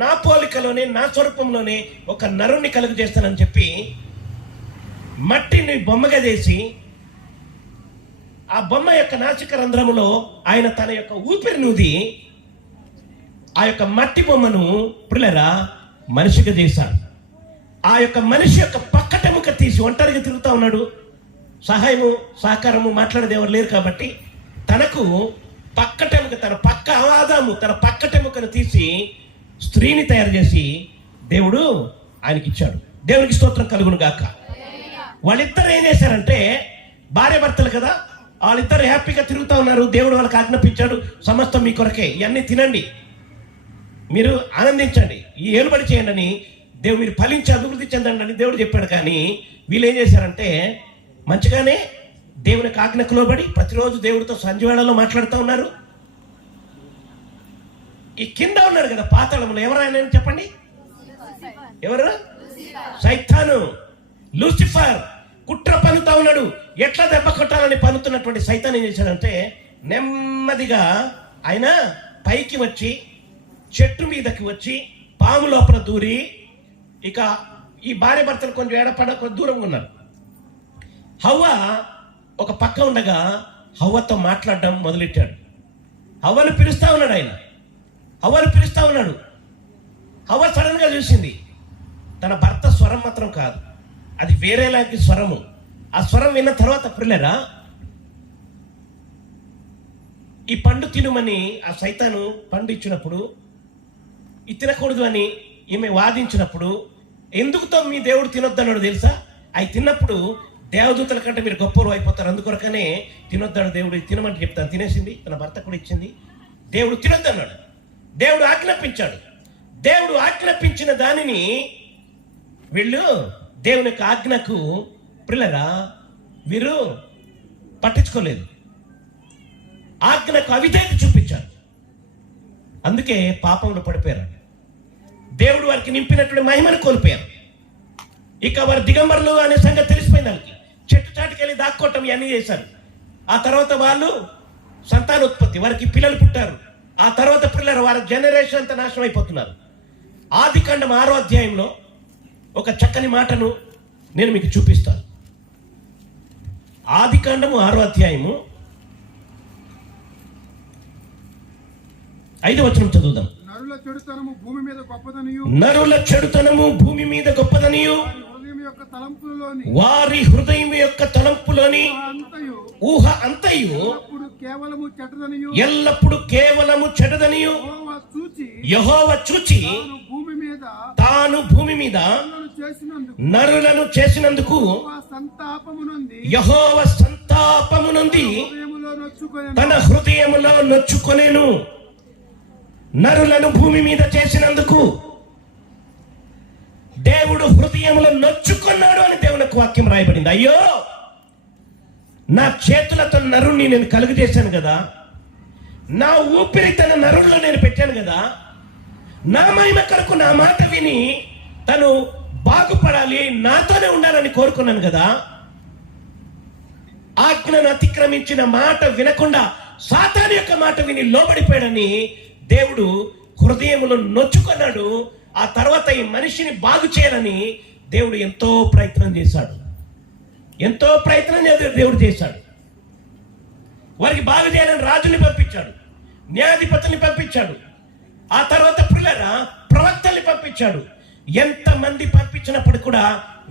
నా పోలికలోనే నా స్వరూపంలోనే ఒక నరుణ్ణి కలుగు చేస్తానని చెప్పి మట్టిని బొమ్మగా చేసి ఆ బొమ్మ యొక్క నాసిక రంధ్రములో ఆయన తన యొక్క ఊపిరిని ఊది ఆ యొక్క మట్టి బొమ్మను పిల్లరా మనిషిగా చేశాడు. ఆ యొక్క మనిషి యొక్క పక్కటెముక తీసి ఒంటరిగా తిరుగుతా ఉన్నాడు. సహాయము సహకారము మాట్లాడేది ఎవరు లేరు కాబట్టి తనకు పక్కటెముక, తన పక్క ఆదాము తన పక్కటెముకను తీసి స్త్రీని తయారు చేసి దేవుడు ఆయనకి ఇచ్చాడు. దేవునికి స్తోత్రం కలుగును గాక. వాళ్ళిద్దరు ఏం చేశారంటే భార్య భర్తలు కదా, వాళ్ళిద్దరు హ్యాపీగా తిరుగుతూ ఉన్నారు. దేవుడు వాళ్ళకి ఆజ్ఞాపించాడు, సమస్తం మీ కొరకే, ఇవన్నీ తినండి, మీరు ఆనందించండి, ఈ ఏలుబడి చేయండి అని దేవుడు, మీరు ఫలించి అభివృద్ధి చెందండి అని దేవుడు చెప్పాడు. కానీ వీళ్ళు ఏం చేశారంటే మంచిగానే దేవునికి ఆజ్ఞకు లోబడి ప్రతిరోజు దేవుడితో సంజీవేళలో మాట్లాడుతూ ఉన్నారు. ఈ కింద ఉన్నాడు కదా పాతాళంలో, ఎవరైనా చెప్పండి, ఎవరు? సైతాను, లూసిఫర్ కుట్ర పన్నుతా ఉన్నాడు. ఎట్లా దెబ్బ కొట్టాలని పన్నుతున్నటువంటి సైతాన్ ఏం చేశాడంటే నెమ్మదిగా ఆయన పైకి వచ్చి చెట్టు మీదకి వచ్చి పాము లోపల దూరి, ఇక ఈ భార్య భర్తలు కొంచెం ఏడపడ దూరంగా ఉన్నారు. హవ్వ ఒక పక్క ఉండగా హవ్వతో మాట్లాడడం మొదలెట్టాడు. హవ్వను పిలుస్తా ఉన్నాడు ఆయన, హవ్వను పిలుస్తా ఉన్నాడు. హవ్వ సడన్ గా చూసింది తన భర్త స్వరం మాత్రం కాదు, అది వేరేలాంటి స్వరము. ఆ స్వరం విన్న తర్వాత పిల్లరా ఈ పండు తినమని ఆ సైతాను పండు ఇచ్చినప్పుడు, ఇది తినకూడదు అని ఈమె వాదించినప్పుడు, ఎందుకుతో మీ దేవుడు తినొద్దన్నాడు తెలుసా? అవి తిన్నప్పుడు దేవదూతల కంటే మీరు గొప్పలు అయిపోతారు, అందుకొరకనే తినొద్దాడు దేవుడు. తినమని చెప్తాను, తినేసింది, తన భర్త కూడా ఇచ్చింది. దేవుడు తినొద్దన్నాడు, దేవుడు ఆజ్ఞాపించాడు. దేవుడు ఆజ్ఞాపించిన దానిని వీళ్ళు దేవుని యొక్క ఆజ్ఞకు పిల్లరా వీరు పట్టించుకోలేదు, ఆజ్ఞకు అవిధేయత చూపించారు. అందుకే పాపంలో పడిపోయారు. దేవుడు వారికి నింపినటువంటి మహిమను కోల్పోయారు. ఇక వారు దిగంబరులు అనే సంగతి తెలిసిపోయింది వాళ్ళకి. చెట్టు చాటుకి వెళ్ళి దాక్కోవటం ఇవన్నీ చేశారు. ఆ తర్వాత వాళ్ళు సంతానోత్పత్తి, వారికి పిల్లలు పుట్టారు. ఆ తర్వాత పిల్లలు వారి జనరేషన్ అంతా నాశనం అయిపోతున్నారు. ఆదికాండం 6వ అధ్యాయంలో ఒక చక్కని మాటను నేను మీకు చూపిస్తాను. ఆదికాండము 6వ అధ్యాయము 5వ వచనం చదువుదాం. నరుల చెడుతనము భూమి మీద గొప్పదనియు, నరుల చెడుతనము భూమి మీద గొప్పదనియు, వారి హృదయం యొక్క తలంపులోని ఊహ అంతయు ఎల్లప్పుడు కేవలము చెడ్డదనియు యెహోవా చూచి తాను భూమి మీద నరులను చేసినందుకు యెహోవా సంతాపము నుండి తన హృదయములో నొచ్చుకొనేను. నరులను భూమి మీద చేసినందుకు దేవుడు హృదయములో నొచ్చుకున్నాడు అని దేవునికి వాక్యం రాయబడింది. అయ్యో, నా చేతులతో నరుణ్ణి నేను కలుగు చేశాను కదా, నా ఊపిరి తన నరుల్లో నేను పెట్టాను కదా, నా మహిమ కొరకు నా మాట విని తను బాగుపడాలి, నాతోనే ఉండాలని కోరుకున్నాను కదా, ఆజ్ఞను అతిక్రమించిన మాట వినకుండా సాతాను యొక్క మాట విని లోబడిపోయాడని దేవుడు హృదయములో నొచ్చుకున్నాడు. ఆ తర్వాత ఈ మనిషిని బాగు చేయాలని దేవుడు ఎంతో ప్రయత్నం చేశాడు. దేవుడు చేశాడు. వారికి బాగు చేయాలని రాజుని పంపించాడు, న్యాయాధిపతుల్ని పంపించాడు, ఆ తర్వాత పిల్లరా ప్రవక్తల్ని పంపించాడు. ఎంతమంది పంపించినప్పుడు కూడా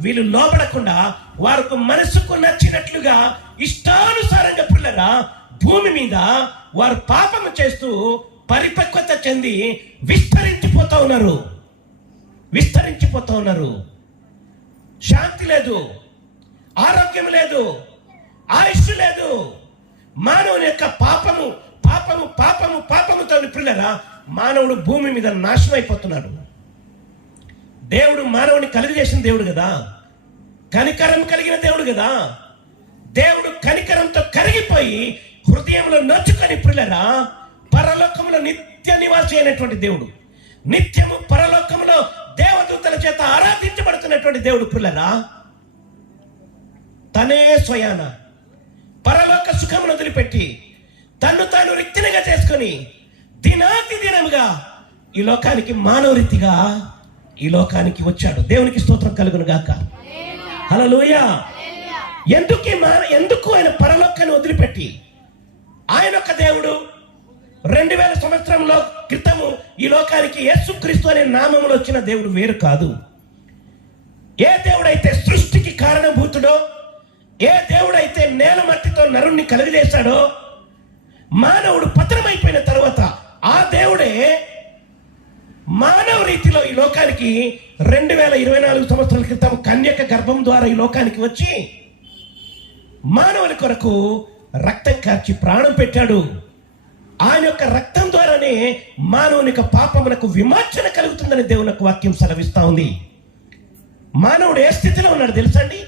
వీళ్ళు లోబడకుండా వారికి మనసుకు నచ్చినట్లుగా ఇష్టానుసారంగా పిల్లరా భూమి మీద వారు పాపము చేస్తూ పరిపక్వత చెంది విస్తరించిపోతా ఉన్నారు. శాంతి లేదు, ఆరోగ్యం లేదు, ఆయుష్ లేదు. మానవుని యొక్క పాపముతో పిల్లరా మానవుడు భూమి మీద నాశనం అయిపోతున్నాడు. దేవుడు మానవుని కలిగజేసిన దేవుడు కదా, కనికరం కలిగిన దేవుడు కదా. దేవుడు కనికరంతో కరిగిపోయి హృదయంలో నొచ్చుకొని ప్రియులారా, పరలోకములో నిత్య నివాసి అయినటువంటి దేవుడు, నిత్యము పరలోకములో దేవదూతల చేత ఆరాధించబడుతున్నటువంటి దేవుడు ప్రియులారా, తనే స్వయాన పరలోక సుఖమును వదిలిపెట్టి తన్ను తాను రిక్తినిగా చేసుకొని దినాతి దినముగా ఈ లోకానికి మానవ రీతిగా ఈ లోకానికి వచ్చాడు. దేవునికి స్తోత్రం కలుగును గాక. హల్లెలూయా. ఎందుకు ఆయన పరలోకాన్ని వదిలిపెట్టి, ఆయన ఒక దేవుడు 2000 సంవత్సరంలో క్రితము ఈ లోకానికి యేసుక్రీస్తు అనే నామములో వచ్చిన దేవుడు వేరు కాదు. ఏ దేవుడైతే సృష్టికి కారణభూతుడో, ఏ దేవుడైతే నేల మట్టితో నరుణ్ణి కలుగజేశాడో, మానవుడు పతనమైపోయిన తర్వాత ఆ దేవుడే మానవ రీతిలో ఈ లోకానికి 2024 సంవత్సరాల క్రితం కన్యక గర్భం ద్వారా ఈ లోకానికి వచ్చి మానవుని కొరకు రక్తం కార్చి ప్రాణం పెట్టాడు. ఆయన యొక్క రక్తం ద్వారానే మానవుని యొక్క పాపమునకు విమోచన కలుగుతుందని దేవుని యొక్క వాక్యం సెలవిస్తా ఉంది. మానవుడు ఏ స్థితిలో ఉన్నాడు తెలుసండి?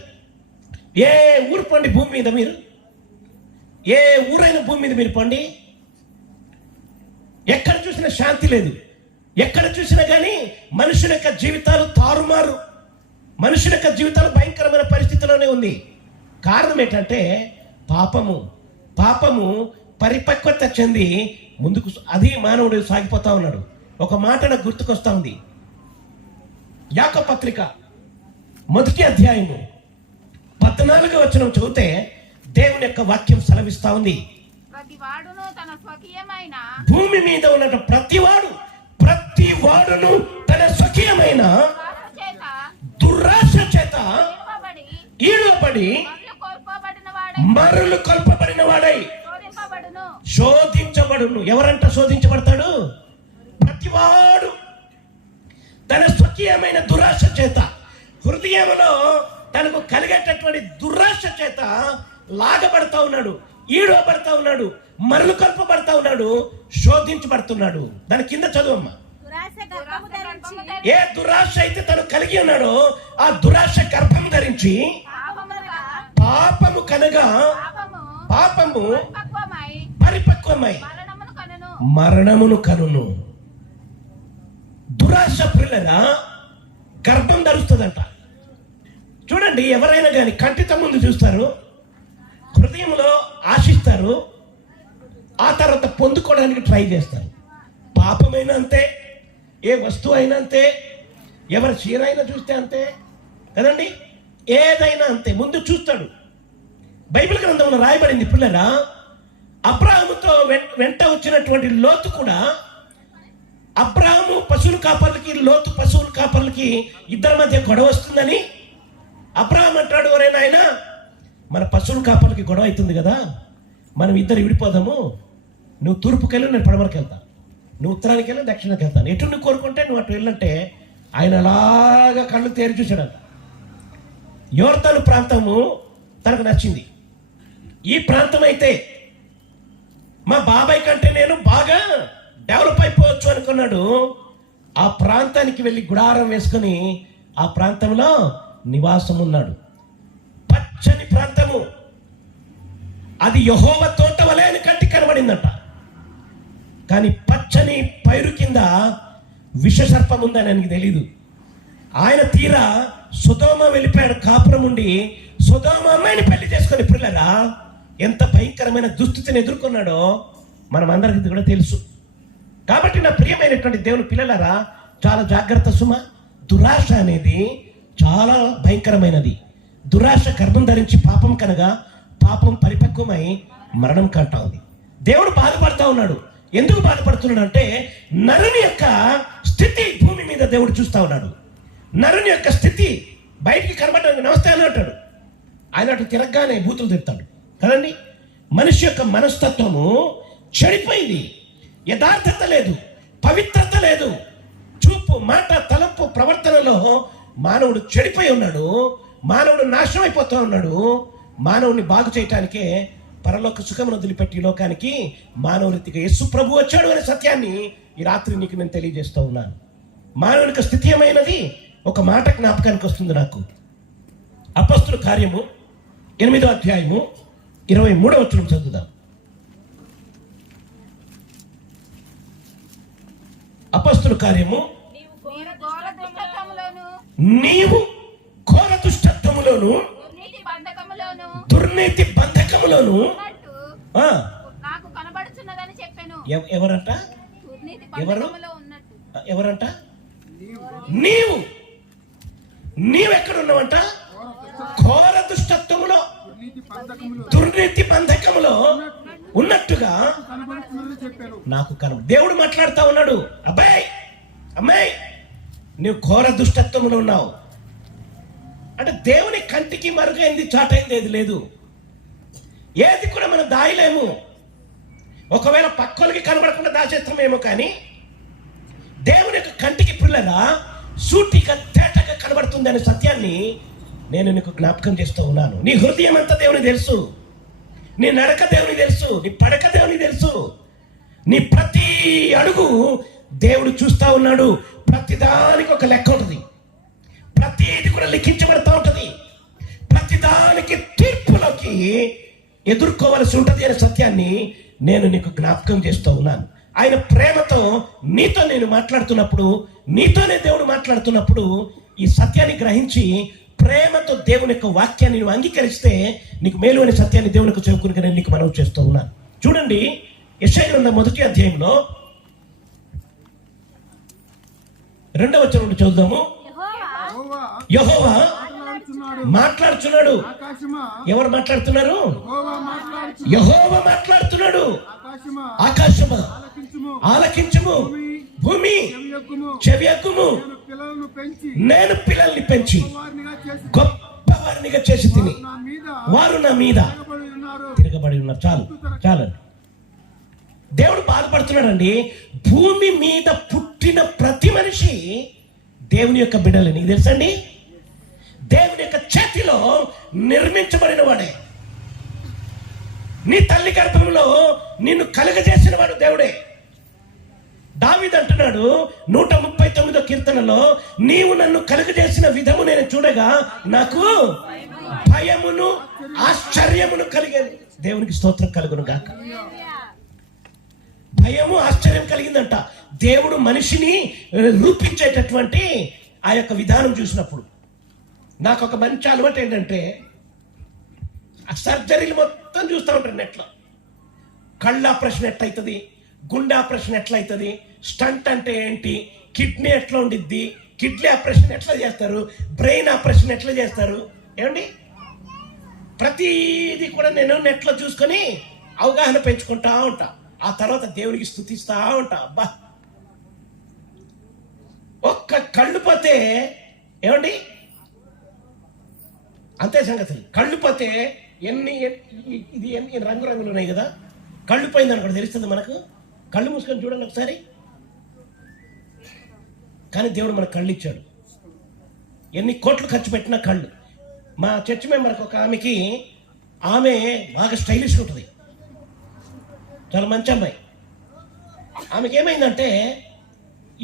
ఏ ఊరు పండి భూమి మీద మీరు, ఏ ఊరైన భూమి మీద మీరు పండి, ఎక్కడ చూసినా శాంతి లేదు. ఎక్కడ చూసినా కానీ మనుషుల యొక్క జీవితాలు తారుమారు, మనుషుల యొక్క జీవితాలు భయంకరమైన పరిస్థితిలోనే ఉంది. కారణం ఏంటంటే పాపము పరిపక్వత చెంది ముందుకు అది మానవుడు సాగిపోతా ఉన్నాడు. ఒక మాట నాకు గుర్తుకొస్తా ఉంది. యాకోబు పత్రిక 1వ అధ్యాయము 14వ వచనం చదివితే దేవుని యొక్క వాక్యం సెలవిస్తా ఉంది. భూమి మీద ఉన్న ప్రతి వాడును తన స్వకీయమైన దురాశ చేత ఈడబడి మరులు కొల్పబడిన వాడై శోధించబడును. ఎవరంట శోధించబడతాడు? ప్రతివాడు తన స్వకీయమైన దురాశ చేత, హృదయంలో తనకు కలిగేటటువంటి దురాశ చేత లాగబడతా ఉన్నాడు, ఈడబడతా ఉన్నాడు, మరలు కల్పబడతా ఉన్నాడు, శోధించబడుతున్నాడు. దాని కింద చదువమ్మా. ఏ దురాశ అయితే తను కలిగి ఉన్నాడో ఆ దురాశ గర్భం ధరించి పాపము కనగా పాపము పరిపక్వమై మరణమును కనును. దురాశ ప్రియులరా గర్భం ధరుస్తుందంట. చూడండి, ఎవరైనా కానీ కంటితో ముందు చూస్తారు, హృదయంలో ఆశిస్తారు, ఆ తర్వాత పొందుకోవడానికి ట్రై చేస్తారు. పాపమైనా అంతే, ఏ వస్తువు అయినా అంతే, ఎవరి చీర అయినా చూస్తే అంతే కదండి, ఏదైనా అంతే, ముందు చూస్తాడు. బైబిల్ గ్రంథంలో రాయబడింది పిల్లరా, అబ్రాహాముతో వెంట వచ్చినటువంటి లోతు కూడా, అబ్రాహాము పశువుల కాపర్లకి, లోతు పశువుల కాపర్లకి ఇద్దరి మధ్య గొడవ వస్తుందని అబ్రాహాం అంటాడు, ఒరే నాయనా, మన పశువుల కాపర్లకి గొడవ అవుతుంది కదా, మనం ఇద్దరు విడిపోదాము, నువ్వు తూర్పుకి వెళ్ళు, నేను పడమరకు వెళ్తాను, నువ్వు ఉత్తరానికి వెళ్ళి దక్షిణకి వెళ్తాను, ఎటు నువ్వు కోరుకుంటే నువ్వు అటు వెళ్ళంటే ఆయన అలాగా కళ్ళు తేరి చూశాడు. యోర్దాను ప్రాంతము తనకు నచ్చింది. ఈ ప్రాంతం అయితే మా బాబాయ్ కంటే నేను బాగా డెవలప్ అయిపోవచ్చు అనుకున్నాడు. ఆ ప్రాంతానికి వెళ్ళి గుడారం వేసుకొని ఆ ప్రాంతంలో నివాసం ఉన్నాడు. పచ్చని ప్రాంతము, అది యెహోవా తోట వలె అని కంటికి కనబడిందంట. కానీ పచ్చని పైరు కింద విషసర్పం ఉందని ఆయనకి తెలీదు. ఆయన తీరా సొదొమ వెళ్ళిపోయాడు, కాపురం ఉండి సొదొమ అమ్మాయిని పెళ్లి చేసుకొని. పిల్లరా, ఎంత భయంకరమైన దుస్థితిని ఎదుర్కొన్నాడో మనం అందరికీ కూడా తెలుసు. కాబట్టి నా ప్రియమైనటువంటి దేవుని పిల్లలారా, చాలా జాగ్రత్త సుమ. దురాశ అనేది చాలా భయంకరమైనది. దురాశ గర్భం ధరించి పాపం కనగా పాపం పరిపక్వమై మరణం కంటా ఉంది. దేవుడు బాధపడతా ఉన్నాడు. ఎందుకు బాధపడుతున్నాడు అంటే, నరుని యొక్క స్థితి భూమి మీద దేవుడు చూస్తా ఉన్నాడు. నరుని యొక్క స్థితి బయటికి కనబడడానికి నమస్తే అని అంటాడు, ఆయన అటు తిరగగానే బూతులు తిడతాడు కదండి. మనిషి యొక్క మనస్తత్వము చెడిపోయింది. యథార్థత లేదు, పవిత్రత లేదు. చూపు, మాట, తలంపు, ప్రవర్తనలో మానవుడు చెడిపోయి ఉన్నాడు. మానవుడు నాశనం అయిపోతూ ఉన్నాడు. మానవుని బాగు చేయటానికే పరలోక సుఖమును వదిలిపెట్టి ఈ లోకానికి మానవరీతిగా యేసు ప్రభు వచ్చాడు అనే సత్యాన్ని ఈ రాత్రి నీకు నేను తెలియజేస్తూ ఉన్నాను. మానవునికి స్థితి ఏమైనది? ఒక మాట జ్ఞాపకానికి వస్తుంది నాకు. అపొస్తలుల కార్యము 8వ అధ్యాయము 23వ వచనం చదువుదాం. అపొస్తలుల కార్యము, నీవు ఘోర దుష్టత్వములోను దుర్నీతి బంధకములోను ఎవరంట? ఎవరంట? నీవెక్కడున్నావంట? ఘోర దుష్టత్వములో దుర్నీతి బంధకములో ఉన్నట్టుగా నాకు దేవుడు మాట్లాడుతా ఉన్నాడు. అబ్బాయి, అమ్మాయి, నువ్వు ఘోర దుష్టత్వములో ఉన్నావు అంటే దేవుని కంటికి మరుగైంది, చాటైంది ఏది లేదు. ఏది కూడా మనం దాయలేము. ఒకవేళ పక్కలకి కనబడకుండా దాచేస్తామేమో, కానీ దేవుని యొక్క కంటికి పిల్లగా సూటిగా తేటగా కనబడుతుంది అనే సత్యాన్ని నేను నీకు జ్ఞాపకం చేస్తూ ఉన్నాను. నీ హృదయం అంతా దేవునికి తెలుసు, నీ నడక దేవునికి తెలుసు, నీ పడక దేవునికి తెలుసు. నీ ప్రతి అడుగు దేవుడు చూస్తూ ఉన్నాడు. ప్రతిదానికి ఒక లెక్క ఉంటుంది, ప్రతిది కూడా లిఖించబడతా ఉంటుంది. ప్రతిదానికి తీర్పులోకి ఎదుర్కోవలసి ఉంటుంది అనే సత్యాన్ని నేను నీకు జ్ఞాపకం చేస్తూ ఉన్నాను. ఆయన ప్రేమతో నీతో నేను మాట్లాడుతున్నప్పుడు, నీతోనే దేవుడు మాట్లాడుతున్నప్పుడు ఈ సత్యాన్ని గ్రహించి ప్రేమతో దేవుని యొక్క వాక్యాన్ని నువ్వు అంగీకరిస్తే నీకు మేలు అనే సత్యాన్ని దేవునికి చెప్పుకుని నేను నీకు మనవి చేస్తూ ఉన్నాను. చూడండి, యెషయా గ్రంథం 1వ అధ్యాయంలో 2వ వచనం చూద్దాము. యెహోవా మాట్లాడుతున్నాడు. ఎవరు మాట్లాడుతున్నారు? యెహోవా మాట్లాడుతున్నాడు. ఆకాశమా ఆలకించుము, భూమి చెవియొగ్గుము. నేను పిల్లల్ని పెంచి గొప్ప వారినిగా చేసి తిని వారు నా మీద తిరగబడి ఉన్నారు. చాలు చాలు. దేవుడు బాధపడుతున్నాడండి. భూమి మీద పుట్టిన ప్రతి మనిషి దేవుని యొక్క బిడ్డలే. నీకు తెలుసండి, దేవుని యొక్క చేతిలో నిర్మించబడిన వాడే. నీ తల్లి గర్భంలో నిన్ను కలుగజేసిన వాడు దేవుడే. దావీదు అంటున్నాడు 139వ కీర్తనలో, నీవు నన్ను కలుగజేసిన విధము నేను చూడగా నాకు భయమును ఆశ్చర్యమును కలిగేది. దేవునికి స్తోత్రం కలుగును గాక. భయము ఆశ్చర్యం కలిగిందంట దేవుడు మనిషిని రూపించేటటువంటి ఆ యొక్క విధానం చూసినప్పుడు. నాకు ఒక మంచి అలవాటు ఏంటంటే, ఆ సర్జరీలు మొత్తం చూస్తూ ఉంటాను నెట్లో. కళ్ళ ఆపరేషన్ ఎట్లయితుంది, గుండె ఆపరేషన్ ఎట్లయితుంది, స్టంట్ అంటే ఏంటి, కిడ్నీ ఎట్లా ఉండిద్ది, కిడ్నీ ఆపరేషన్ ఎట్లా చేస్తారు, బ్రెయిన్ ఆపరేషన్ ఎట్లా చేస్తారు, ఏమండి ప్రతిదీ కూడా నేను నెట్లో చూసుకొని అవగాహన పెంచుకుంటా ఉంటా. ఆ తర్వాత దేవునికి స్తుతిస్తా ఉంటా. అబ్బా, ఒక్క కళ్ళు పోతే ఏమండి అంతే సంగతులు. కళ్ళు పోతే ఎన్ని రంగురంగులు ఉన్నాయి కదా. కళ్ళు పోయిందని కూడా తెలుస్తుంది మనకు. కళ్ళు మూసుకొని చూడండి ఒకసారి. కానీ దేవుడు మనకు కళ్ళు ఇచ్చాడు. ఎన్ని కోట్లు ఖర్చు పెట్టినా కళ్ళు. మా చర్చ్ మెంబర్కి ఒక ఆమె బాగా స్టైలిష్గా ఉంటుంది, చాలా మంచి అమ్మాయి. ఆమెకి ఏమైందంటే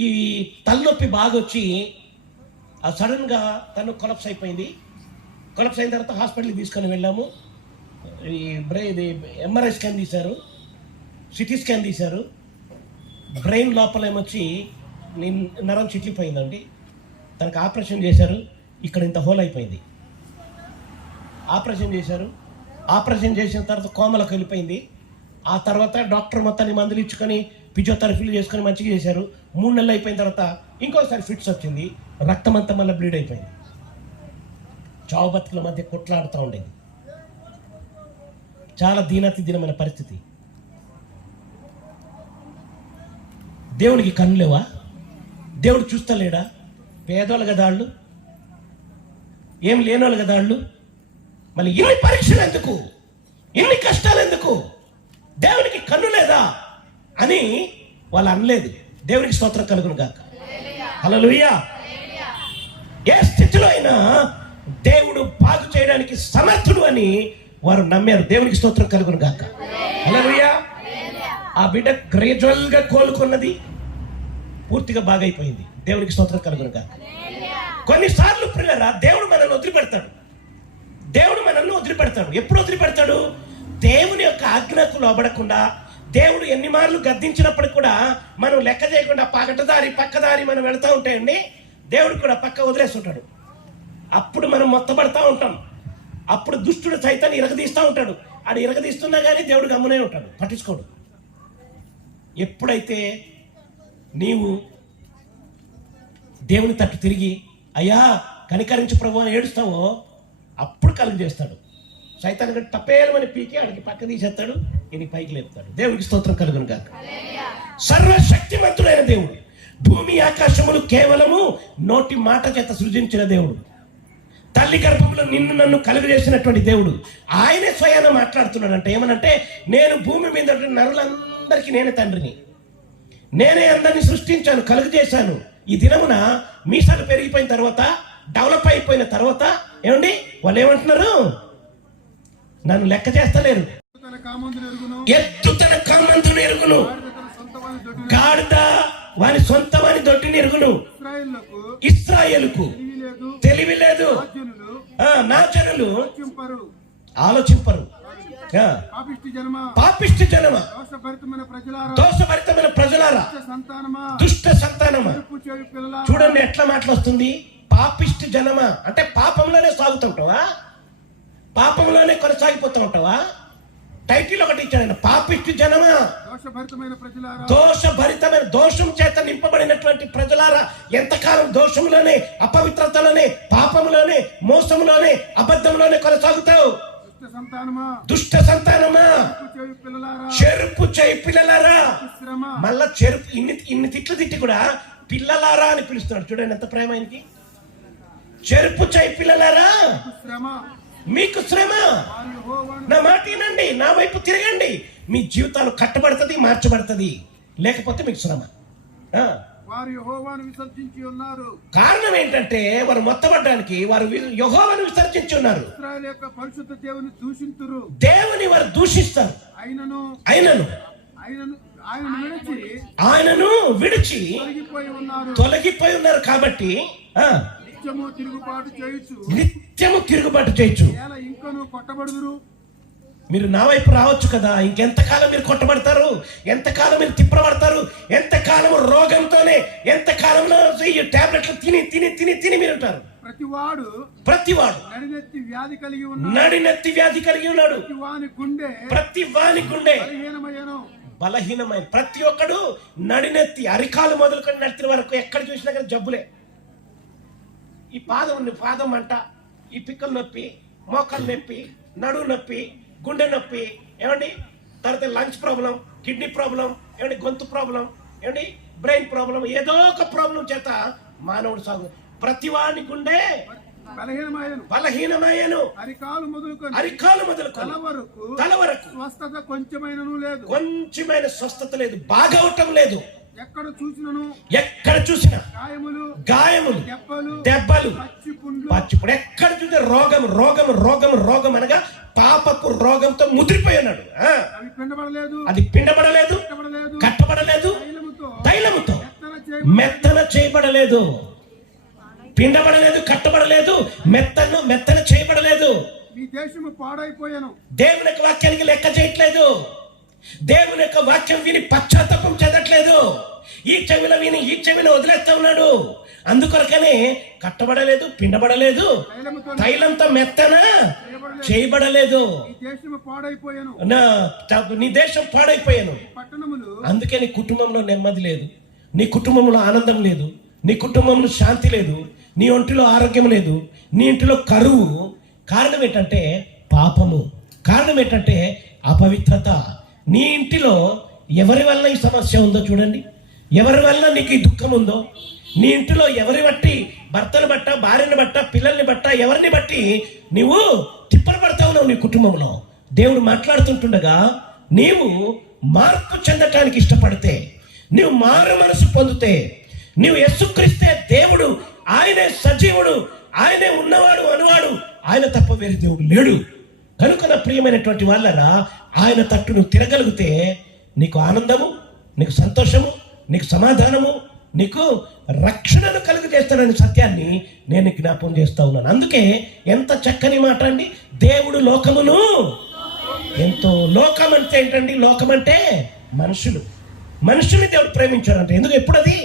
ఈ తలనొప్పి బాగా వచ్చి సడన్గా తను కొలప్స్ అయిపోయింది. కొలప్స్ అయిన తర్వాత హాస్పిటల్కి తీసుకొని వెళ్ళాము. ఇది ఎంఆర్ఐ స్కాన్ తీశారు, సిటీ స్కాన్ తీశారు. బ్రెయిన్ లోపల ఏమొచ్చి నరం చిట్లిపోయిందండి. తనకు ఆపరేషన్ చేశారు. ఇక్కడ ఇంత హోల్ అయిపోయింది. ఆపరేషన్ చేశారు. ఆపరేషన్ చేసిన తర్వాత కోమలకు వెళ్ళిపోయింది. ఆ తర్వాత డాక్టర్ మొత్తాన్ని మందులు ఇచ్చుకొని ఫిజియోథెరపీలు చేసుకొని మంచిగా చేశారు. 3 నెలలు అయిపోయిన తర్వాత ఇంకోసారి ఫిట్స్ వచ్చింది. రక్తం అంతా మళ్ళీ బ్లీడ్ అయిపోయింది. చావు బతుకుల మధ్య కొట్లాడుతూ ఉండేది. చాలా దీనమైన పరిస్థితి. దేవునికి కన్ను లేవా? దేవుడు చూస్తలేడా? పేదోళ్ళు కదా వాళ్ళు, ఏం లేనోళ్ళు కదా వాళ్ళు. మళ్ళీ ఇన్ని పరీక్షలు ఎందుకు, ఇన్ని కష్టాలు ఎందుకు? దేవునికి కన్ను లేదా అని వాళ్ళు అనలేదు. దేవునికి స్తోత్రం కలుగును గాక. హల్లెలూయా. ఏ స్థితిలో అయినా దేవుడు బాగు చేయడానికి సమర్థుడు అని వారు నమ్మారు. దేవునికి స్తోత్రం కలుగును గాక. హల్లెలూయా. ఆ బిడ్డ గ్రాడ్యువల్ గా కోలుకున్నది, పూర్తిగా బాగైపోయింది. దేవునికి స్తోత్రం కలుగును గాక. కొన్నిసార్లు ప్రియులారా దేవుడు మనల్ని వదిలిపెడతాడు. దేవుడు మనల్ని వదిలిపెడతాడు. ఎప్పుడు వదిలిపెడతాడు? దేవుని యొక్క ఆజ్ఞకు లోబడకుండా, దేవుడు ఎన్ని మార్లు గద్దించినప్పుడు కూడా మనం లెక్క చేయకుండా పక్కదారి మనం వెళ్తూ ఉంటే అండి, దేవుడు కూడా పక్క వదిలేస్తుంటాడు. అప్పుడు మనం మొత్తపడతా ఉంటాం. అప్పుడు దుష్టుడు సైతాన్ని ఇరగదీస్తూ ఉంటాడు. ఆడు ఇరగదీస్తున్నా కానీ దేవుడు గమ్మునే ఉంటాడు, పట్టించుకోడు. ఎప్పుడైతే నీవు దేవుని తట్టు తిరిగి అయ్యా కనికరించు ప్రభు అని ఏడుస్తావో అప్పుడు కలుగు చేస్తాడు. సైతాన్ని గట్టి తప్పేమని పీకి ఆడికి పక్క తీసేస్తాడు, ఈయన పైకి లేపుతాడు. దేవుడికి స్తోత్రం కలుగును గాక. సర్వశక్తిమంతుడైన దేవుడు, భూమి ఆకాశములు కేవలము నోటి మాట చేత సృజించిన దేవుడు, తల్లి గర్భంలో నిన్ను నన్ను కలుగు చేసినటువంటి దేవుడు, ఆయనే స్వయాన మాట్లాడుతున్నాడంటే ఏమనంటే, నేను భూమి మీద నరులందరికీ నేనే తండ్రిని, నేనే అందరినీ సృష్టించాను, కలుగు చేశాను. ఈ దినమున మీసాలు పెరిగిపోయిన తర్వాత, డెవలప్ అయిపోయిన తర్వాత ఏమండి వాళ్ళు ఏమంటున్నారు? నన్ను లెక్క చేస్తలేరు. తన కామందును ఎరుగును, ఎత్తు తన కామంతుని ఎరుగును, గాడిద వాని సొంత వాని దొడ్డిని ఎరుగును. ఇశ్రాయేలుకు తెలివి లేదు, నా జనులు ఆలోచింపరు. పాపిష్టి జనమ, దోషభరితమైన ప్రజలారా, దుష్ట సంతానమా. చూడండి ఎట్లా మాట్లాడుతుంది. పాపిష్టి జనమ అంటే పాపంలోనే సాగుతుంటావా? పాపంలోనే కొనసాగిపోతూ ఉంటావా? టైటిల్ ఒకటి ఇచ్చాడు, పాపిష్టి జనమా, దోషభరితమైన దోషం చేత నింపబడినటువంటి ప్రజలారా. ఎంతకాలం దోషంలోనే, అపవిత్రతలోనే, పాపంలోనే, మోసంలోనే, అబద్ధంలోనే కొనసాగుతావు? దుష్ట సంతానమా, చెరుపు చేయి పిల్లలారా. మళ్ళా చెరుపు ఇన్ని తిట్లు తిట్టి కూడా పిల్లలారా అని పిలుస్తున్నాడు. చూడండి ఎంత ప్రేమ ఆయనకి. చెరుపు చేయి పిల్లలారా, మీకు శ్రమ. నా మాట వినండి, నా వైపు తిరగండి, మీ జీవితాలు కట్టబడుతుంది, మార్చబడుతుంది. లేకపోతే మీకు శ్రమ. కారణం ఏంటంటే వారు మొత్తబడ్డానికి వారు యెహోవాను విసర్జించి ఉన్నారు. దేవుని వారు దూషిస్తారు. ఆయనను విడిచి తొలగిపోయి ఉన్నారు. కాబట్టి నిత్యము తిరుగుబాటు చేయొచ్చు. మీరు నా వైపు రావచ్చు కదా. ఇంకెంతకాలం మీరు కొట్టబడతారు? ఎంతకాలం మీరు తిప్పబడతారు? ఎంతకాలం రోగంతోనే, ఎంతకాలంలో ఈ టాబ్లెట్లు తిని తిని తిని తిని మీరు ఉంటారు. ప్రతివాడు నడినెత్తి వ్యాధి కలిగి ఉన్నాడు. ప్రతి వాని గుండె బలహీనమైన. ప్రతి ఒక్కడు నడినెత్తి, అరికాలు మొదలుకొని నడిచిన వరకు ఎక్కడ చూసినా కానీ జబ్బులే. ఈ పాదం అంట, ఈ పిక్కలు నొప్పి, మోకాలు నొప్పి, నడువు నొప్పి, గుండె నొప్పి, ఏమండి, తర్వాత లంగ్స్ ప్రాబ్లం, కిడ్నీ ప్రాబ్లం, ఏమండి, గొంతు ప్రాబ్లం, ఏమండి, బ్రెయిన్ ప్రాబ్లం, ఏదో ఒక ప్రాబ్లం చేత మానవుడు సాగు. ప్రతివాని గుండె బలహీనమయ్యను. అరికాలు మొదలుకొని తల వరకు స్వస్థత కొంచెమైనను లేదు, కొంచెమైన స్వస్థత లేదు, బాగవటం లేదు. ఎక్కడ చూసినా గాయములు, దెబ్బలు, పచ్చిపుండు. ఎక్కడ చూసినా రోగం రోగం రోగం రోగం అనగా పాపపు రోగంతో ముదిరిపోయి ఉన్నాడు. అది పిండబడలేదు, కట్టబడలేదు, తైలముతో మెత్తన చేయబడలేదు. పిండబడలేదు, కట్టబడలేదు, మెత్తన చేయబడలేదు. దేవుని యొక్క వాక్యానికి లెక్క చేయట్లేదు. దేవుని యొక్క వాక్యం విని పశ్చాత్తాపం చెందట్లేదు. ఈ చెవిన విని ఈ చెవిన వదిలేస్తా ఉన్నాడు. అందుకొరకనే కట్టబడలేదు, పిండబడలేదు, తైలంతో మెత్తన చేయబడలేదు. నీ దేశం పాడైపోయాను. అందుకే నీ కుటుంబంలో నెమ్మది లేదు, నీ కుటుంబంలో ఆనందం లేదు, నీ కుటుంబంలో శాంతి లేదు, నీ ఒంటిలో ఆరోగ్యం లేదు, నీ ఇంటిలో కరువు. కారణం ఏంటంటే పాపము. కారణం ఏంటంటే అపవిత్రత. నీ ఇంటిలో ఎవరి వల్ల ఈ సమస్య ఉందో చూడండి. ఎవరి వల్ల నీకు ఈ దుఃఖం ఉందో, నీ ఇంటిలో ఎవరి బట్టి, భర్తను బట్ట, భార్యను బట్ట, పిల్లల్ని బట్ట, ఎవరిని బట్టి నీవు తిప్పలు పడతా ఉన్నావు నీ కుటుంబంలో. దేవుడు మాట్లాడుతుంటుండగా నీవు మార్పు చెందటానికి ఇష్టపడితే, నీవు మారు మనసు పొందితే, నీవు యేసుక్రీస్తే దేవుడు, ఆయనే సజీవుడు, ఆయనే ఉన్నవాడు అనువాడు, ఆయన తప్ప వేరే దేవుడు లేడు. కనుక నా ప్రియమైనటువంటి వాళ్ళరా, ఆయన తట్టు నువ్వు తిరగలిగితే నీకు ఆనందము, నీకు సంతోషము, నీకు సమాధానము, నీకు రక్షణను కలుగు చేస్తానని సత్యాన్ని నేను జ్ఞాపకం చేస్తా ఉన్నాను. అందుకే ఎంత చక్కని మాట అండి, దేవుడు లోకమును ఎంతో, లోకం అంటే ఏంటండి? లోకం అంటే మనుషుల్ని దేవుడు ప్రేమించాడంటే ఎందుకు? ఎప్పుడది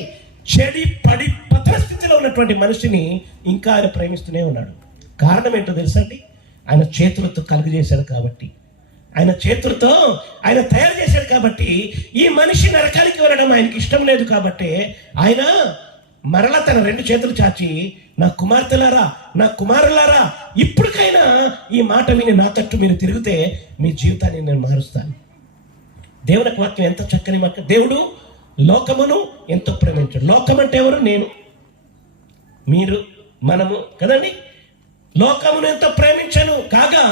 చెడి పడి పతన స్థితిలో ఉన్నటువంటి మనిషిని ఇంకా ఆయన ప్రేమిస్తూనే ఉన్నాడు. కారణం ఏంటో తెలుసా అండి? ఆయన చేతులతో కలుగు చేశాడు కాబట్టి, ఆయన చేతులతో ఆయన తయారు చేశాడు కాబట్టి, ఈ మనిషి నరకానికి వెళ్ళడం ఆయనకి ఇష్టం లేదు కాబట్టి ఆయన మరలా తన 2 చేతులు చాచి, నా కుమార్తెలారా, నా కుమారులారా, ఇప్పటికైనా ఈ మాట విని నా తట్టు మీరు తిరిగితే మీ జీవితాన్ని నేను మారుస్తాను. దేవుని వాక్యం ఎంత చక్కని మాట. దేవుడు లోకమును ఎంతో ప్రేమించాడు. లోకం అంటే ఎవరు? నేను, మీరు, మనము కదండి. లోకమును ఎంతో ప్రేమించను కాగా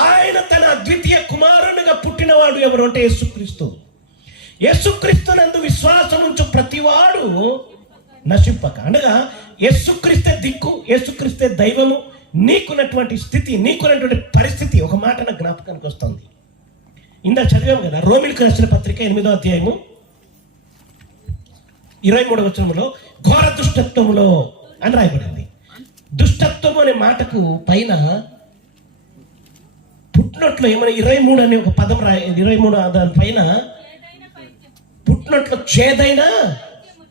ఆయన తన అద్వితీయ కుమారునిగా పుట్టినవాడు ఎవరు అంటే యేసుక్రీస్తు. యేసుక్రీస్తునందు విశ్వాసం ఉంచు ప్రతివాడు నశింపక, అనగా యేసుక్రీస్తే దిక్కు, యేసుక్రీస్తే దైవము. నీకున్నటువంటి స్థితి, నీకున్నటువంటి పరిస్థితి ఒక మాట నా జ్ఞాపకానికి వస్తుంది. ఇందా చదివాం కదా, రోమిలకు రాసిన పత్రిక 8వ అధ్యాయము 23వ వచనంలో ఘోర దుష్టత్వములో అని రాయబడింది. దుష్టత్వం అనే మాటకు పైన పుట్టినట్లు ఏమైనా 23 అనే ఒక పదం 23 దానిపైన పుట్టినట్లు చేదైన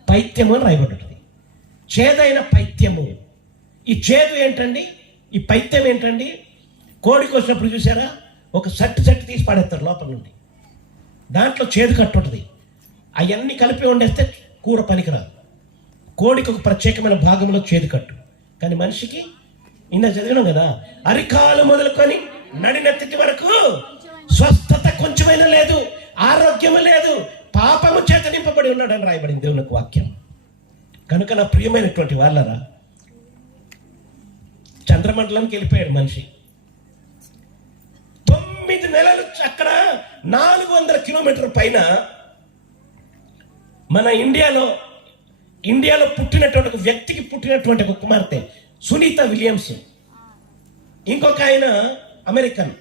పైత్యము అని రాయబడుతుంది. చేదైన పైత్యము. ఈ చేదు ఏంటండి? ఈ పైత్యం ఏంటండి? కోడికి వచ్చినప్పుడు చూసారా, ఒక సట్టు తీసి పడేస్తారు లోపల నుండి, దాంట్లో చేదు కట్టు ఉంటుంది. అవన్నీ కలిపి వండేస్తే కూర పనికిరాదు. కోడికి ఒక ప్రత్యేకమైన భాగంలో చేదు కట్టు, కానీ మనిషికి ఇందా చదివినాం కదా, అరికాలు మొదలుకొని నడినెత్తి వరకు స్వస్థత కొంచెమైనా లేదు, ఆరోగ్యము లేదు, పాపము చేత నింపబడి ఉన్నాడని రాయబడింది దేవుని వాక్యం. కనుక నా ప్రియమైనటువంటి వాళ్ళరా, చంద్రమండలంకి వెళ్ళిపోయాడు మనిషి. 9 నెలలు అక్కడ 400 కిలోమీటర్ల పైన మన ఇండియాలో పుట్టినటువంటి ఒక వ్యక్తికి పుట్టినటువంటి ఒక కుమార్తె సునీత విలియమ్స్, ఇంకొక ఆయన అమెరికన్,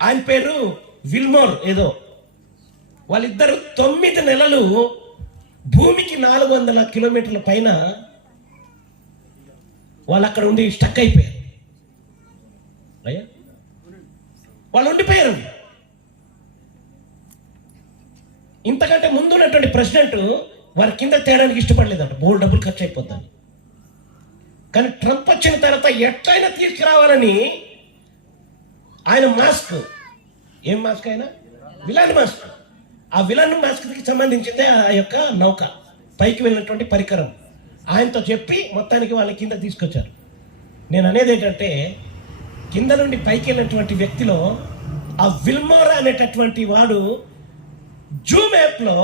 ఆయన పేరు విల్మోర్ ఏదో. వాళ్ళిద్దరు 9 నెలలు భూమికి 400 కిలోమీటర్ల పైన వాళ్ళు అక్కడ ఉండి స్టక్ అయిపోయారు. అయ్యా, వాళ్ళు ఉండిపోయారు. ఇంతకంటే ముందు ఉన్నటువంటి ప్రెసిడెంట్ వారి కింద తేడానికి ఇష్టపడలేదంట, బోల్డ్ డబ్బులు ఖర్చు అయిపోద్దని. కానీ ట్రంప్ వచ్చిన తర్వాత ఎట్లయినా తీసుకురావాలని ఆయన మాస్క్, ఏం మాస్క్ అయినా విలాన్ మాస్క్, ఆ విలాన్ మాస్క్కి సంబంధించిందే ఆ యొక్క నౌక పైకి వెళ్ళినటువంటి పరికరం, ఆయనతో చెప్పి మొత్తానికి వాళ్ళ కింద తీసుకొచ్చారు. నేను అనేది ఏంటంటే, కింద నుండి పైకి వెళ్ళినటువంటి వ్యక్తిలో ఆ విల్మోరా అనేటటువంటి వాడు జూమ్ యాప్లో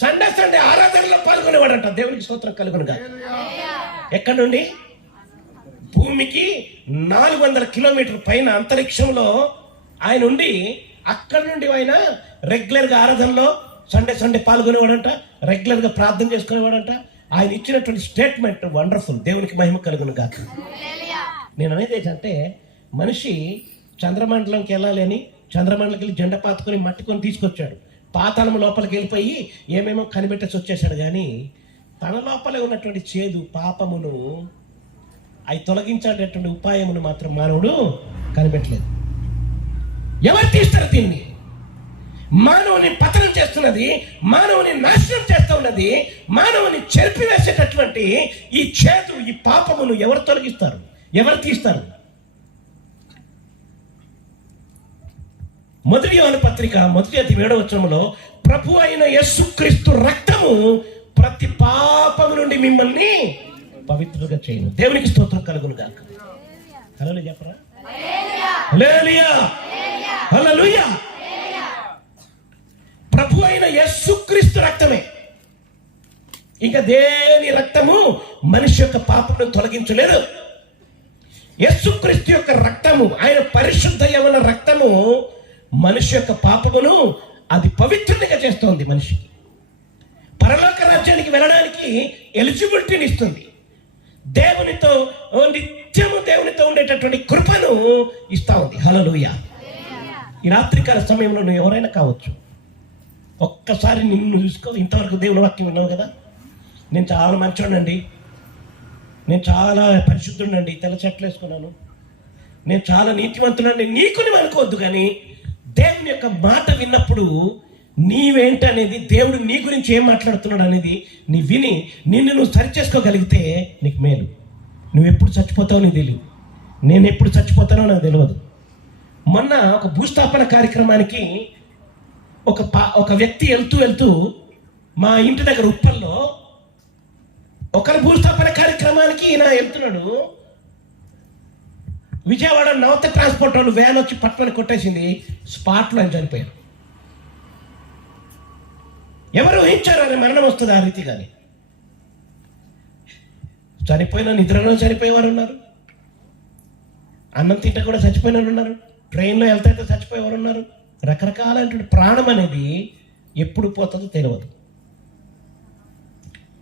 సండే ఆరాధనలో పాల్గొనేవాడంట. దేవునికి స్తోత్రం కలుగునుగా. ఎక్కడి నుండి? భూమికి 400 కిలోమీటర్ల పైన అంతరిక్షంలో ఆయన ఉండి, అక్కడి నుండి ఆయన రెగ్యులర్గా ఆరాధనలో సండే పాల్గొనేవాడంట, రెగ్యులర్గా ప్రార్థన చేసుకునేవాడంట. ఆయన ఇచ్చినటువంటి స్టేట్మెంట్ వండర్ఫుల్. దేవునికి మహిమ కలుగును గాక. నేను అనేది ఏంటంటే, మనిషి చంద్రమండలంకి వెళ్ళాలి అని చంద్రమండలికి వెళ్ళి జెండా పాతుకొని మట్టుకొని తీసుకొచ్చాడు. పాతాళం లోపలికి వెళ్ళిపోయి ఏమేమో కనిపెట్టేసి వచ్చేసాడు. కానీ తన లోపలే ఉన్నటువంటి చేదు పాపమును అవి తొలగించేటటువంటి ఉపాయమును మాత్రం మానవుడు కనిపెట్టలేదు. ఎవరు తీస్తారు దీన్ని? మానవుని పతనం చేస్తున్నది, మానవుని నాశనం చేస్తూ ఉన్నది, మానవుని చెరిపివేసేటటువంటి ఈ చేదు, ఈ పాపమును ఎవరు తొలగిస్తారు? ఎవరు తీస్తారు? మొదటి యోహాను పత్రిక 1:7 వచనంలో ప్రభు అయిన యేసుక్రీస్తు రక్తము ప్రతి పాపము నుండి మిమ్మల్ని పవిత్రులుగా చేయను. దేవునికి స్తోత్రం కలుగును గాక. హల్లెలూయా చెప్పరా? హల్లెలూయా, హల్లెలూయా. ప్రభు అయిన యేసుక్రీస్తు రక్తమే, ఇంకా దేని రక్తము మనిషి యొక్క పాపమును తొలగించలేదు. యేసుక్రీస్తు యొక్క రక్తము, ఆయన పరిశుద్ధ యవన రక్తము మనిషి యొక్క పాపమును అది పవిత్రునిగా చేస్తోంది. మనిషికి పరలోక రాజ్యానికి వెళ్ళడానికి ఎలిజిబిలిటీని ఇస్తుంది. దేవునితో నిత్యము దేవునితో ఉండేటటువంటి కృపను ఇస్తా ఉంది. హల్లెలూయా. ఈ రాత్రికాల సమయంలో నువ్వు ఎవరైనా కావచ్చు, ఒక్కసారి నిన్ను చూసుకో. ఇంతవరకు దేవుని వాక్యం విన్నావు కదా, నేను చాలా మంచోడండి, నేను చాలా పరిశుద్ధుడండి, తెల్ల చెట్లు వేసుకున్నాను, నేను చాలా నీతివంతుడండి, నీకు నువ్వు అనుకోవద్దు. కానీ దేవుని యొక్క మాట విన్నప్పుడు నీవేంటి అనేది, దేవుడు నీ గురించి ఏం మాట్లాడుతున్నాడు అనేది నీ విని నిన్ను నువ్వు సరిచేసుకోగలిగితే నీకు మేలు. నువ్వు ఎప్పుడు చచ్చిపోతావో నీకు తెలియదు, నేను ఎప్పుడు చచ్చిపోతానో నాకు తెలియదు. మొన్న ఒక భూస్థాపన కార్యక్రమానికి ఒక వ్యక్తి వెళ్తూ మా ఇంటి దగ్గర ఉప్పల్లో ఒకరి భూస్థాపన కార్యక్రమానికి ఈయన వెళ్తున్నాడు. విజయవాడ నవత ట్రాన్స్పోర్ట్ వాళ్ళు వ్యాన్ వచ్చి పట్టుకొని కొట్టేసింది, స్పాట్లో ఆయన చనిపోయారు. ఎవరు ఊహించారు అని మరణం వస్తుంది ఆ రీతి? కానీ చనిపోయిన నిద్రలో చనిపోయేవారు ఉన్నారు, అన్నం తింట కూడా చచ్చిపోయిన వాళ్ళు ఉన్నారు, ట్రైన్లో వెళ్తే చచ్చిపోయేవారు ఉన్నారు. రకరకాలైనటువంటి ప్రాణం అనేది ఎప్పుడు పోతుందో తెలియదు.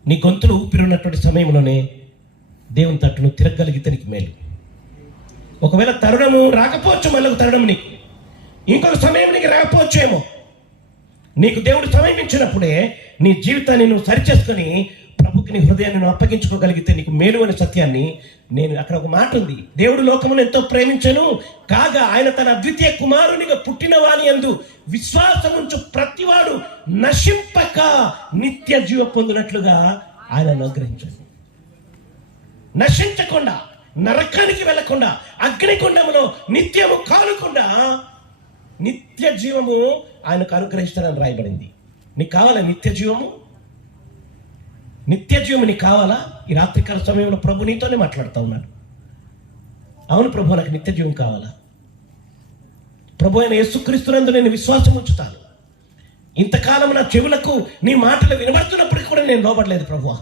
నీ గొంతులు ఊపిరి ఉన్నటువంటి సమయంలోనే దేవుని తట్టును తిరగలిగితే నీకు మేలు. ఒకవేళ తరుణము రాకపోవచ్చు, మళ్ళీ తరుణం నీకు ఇంకొక సమయం నీకు రాకపోవచ్చేమో. నీకు దేవుడు సమయం ఇచ్చినప్పుడే నీ జీవితాన్ని నువ్వు సరిచేసుకొని ప్రభుకి నీ హృదయాన్ని నువ్వు అప్పగించుకోగలిగితే నీకు మేలు అనే సత్యాన్ని నేను అక్కడ ఒక మాట ఉంది. దేవుడు లోకమును ఎంతో ప్రేమించను కాగా ఆయన తన అద్వితీయ కుమారునిగా పుట్టిన వాని యందు విశ్వాసముంచు ప్రతివాడు నశింపక నిత్య జీవ పొందినట్లుగా ఆయన అనుగ్రహించండి. నశించకుండా, నరకానికి వెళ్లకుండా, అగ్నికుండములో నిత్యము కాలకుండా నిత్య జీవము ఆయనకు అనుగ్రహిస్తానని రాయబడింది. నీకు కావాలా నిత్య జీవము? నిత్య జీవము నీకు కావాలా? ఈ రాత్రికాల సమయంలో ప్రభు నీతోనే మాట్లాడుతూ ఉన్నాడు. అవును ప్రభు, నాకు నిత్య జీవం కావాలా? ప్రభు అయిన యేసుక్రీస్తునందు నేను విశ్వాసం ఉంచుతాను. ఇంతకాలం నా చెవులకు నీ మాటలు వినబడుతున్నప్పటికీ కూడా నేను లోబడలేదు ప్రభువా.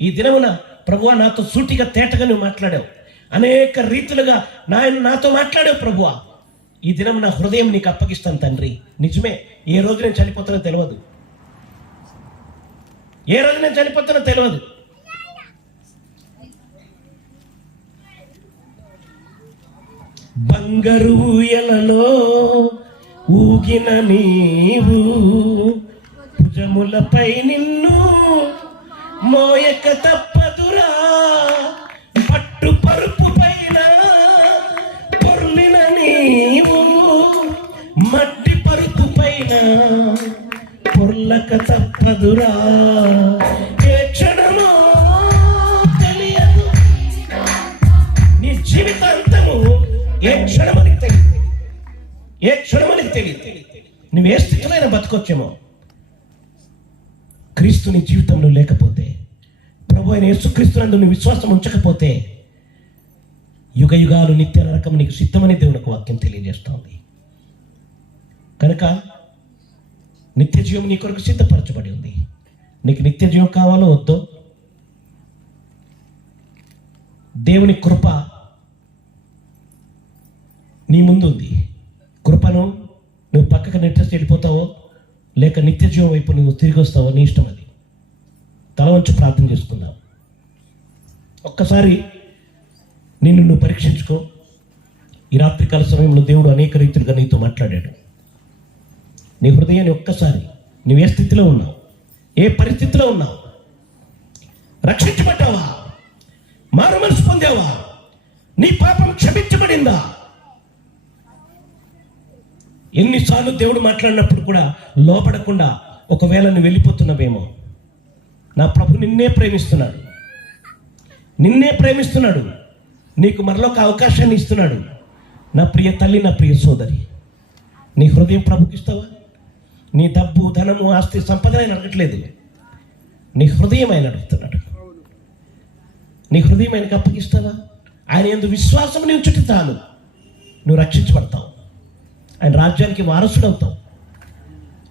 ఈ దినమున ప్రభువా నాతో సూటిగా తేటగా నువ్వు మాట్లాడావు, అనేక రీతులుగా నాతో మాట్లాడావు ప్రభువా. ఈ దినం నా హృదయం నీకు అప్పగిస్తాను తండ్రి. నిజమే, ఏ రోజు నేను చనిపోతానో తెలియదు, ఏ రోజు నేను చనిపోతానో తెలియదు. బంగారు ఊయలలో ఊగిన నీవు భుజములపై నిన్ను మోయక తప్పదురా, పట్టు పరుపు పైన పొర్లిన నీవు మట్టి పరుపు పైన పొర్లక తప్పదురా. ఏ క్షణమో తెలియదు, నీ జీవితాంతము ఏ క్షణమనికి తెలియదు, ఏ క్షణమనికి తెలియదు. నువ్వు ఏ స్థితిలో బతకొచ్చేమో. క్రీస్తు నీ జీవితంలో లేకపోతే, ప్రభు అయిన యేసుక్రీస్తునందు నువ్వు విశ్వాసం ఉంచకపోతే యుగ యుగాలు నిత్య నరకం నీకు సిద్ధమని దేవునికి వాక్యం తెలియజేస్తోంది. కనుక నిత్య జీవం నీ కొరకు సిద్ధపరచబడి ఉంది. నీకు నిత్య జీవం కావాలో వద్దో, దేవుని కృప నీ ముందు ఉంది. కృపను నువ్వు పక్కకు నెట్టేసి వెళ్ళిపోతావో, లేక నిత్య జీవం వైపు నువ్వు తిరిగి వస్తావో నీ ఇష్టం. అది తల వంచి ప్రార్థన చేసుకుందాం. ఒక్కసారి నిన్ను నువ్వు పరీక్షించుకో. ఈ రాత్రికాల సమయంలో దేవుడు అనేక రీతిలుగా నీతో మాట్లాడాడు. నీ హృదయాన్ని ఒక్కసారి, నువ్వు ఏ స్థితిలో ఉన్నావు, ఏ పరిస్థితిలో ఉన్నావు, రక్షించబడ్డావా, మారు మనసు పొందావా, నీ పాపం క్షమించబడిందా? ఎన్నిసార్లు దేవుడు మాట్లాడినప్పుడు కూడా లోపడకుండా ఒకవేళ నువ్వు వెళ్ళిపోతున్నావేమో. నా ప్రభు నిన్నే ప్రేమిస్తున్నాడు, నిన్నే ప్రేమిస్తున్నాడు, నీకు మరొక అవకాశాన్ని ఇస్తున్నాడు. నా ప్రియ తల్లి, నా ప్రియ సోదరి, నీ హృదయం ప్రభుకి ఇస్తావా? నీ డబ్బు, ధనము, ఆస్తి, సంపద ఆయన అడగట్లేదు, నీ హృదయం ఆయన అడుగుతున్నాడు. నీ హృదయం ఆయనకు అప్పగిస్తావా? ఆయన యందు విశ్వాసం నీ ఉంచుట చాలు, నువ్వు రక్షించబడతావు, ఆయన రాజ్యానికి వారసుడవుతావు.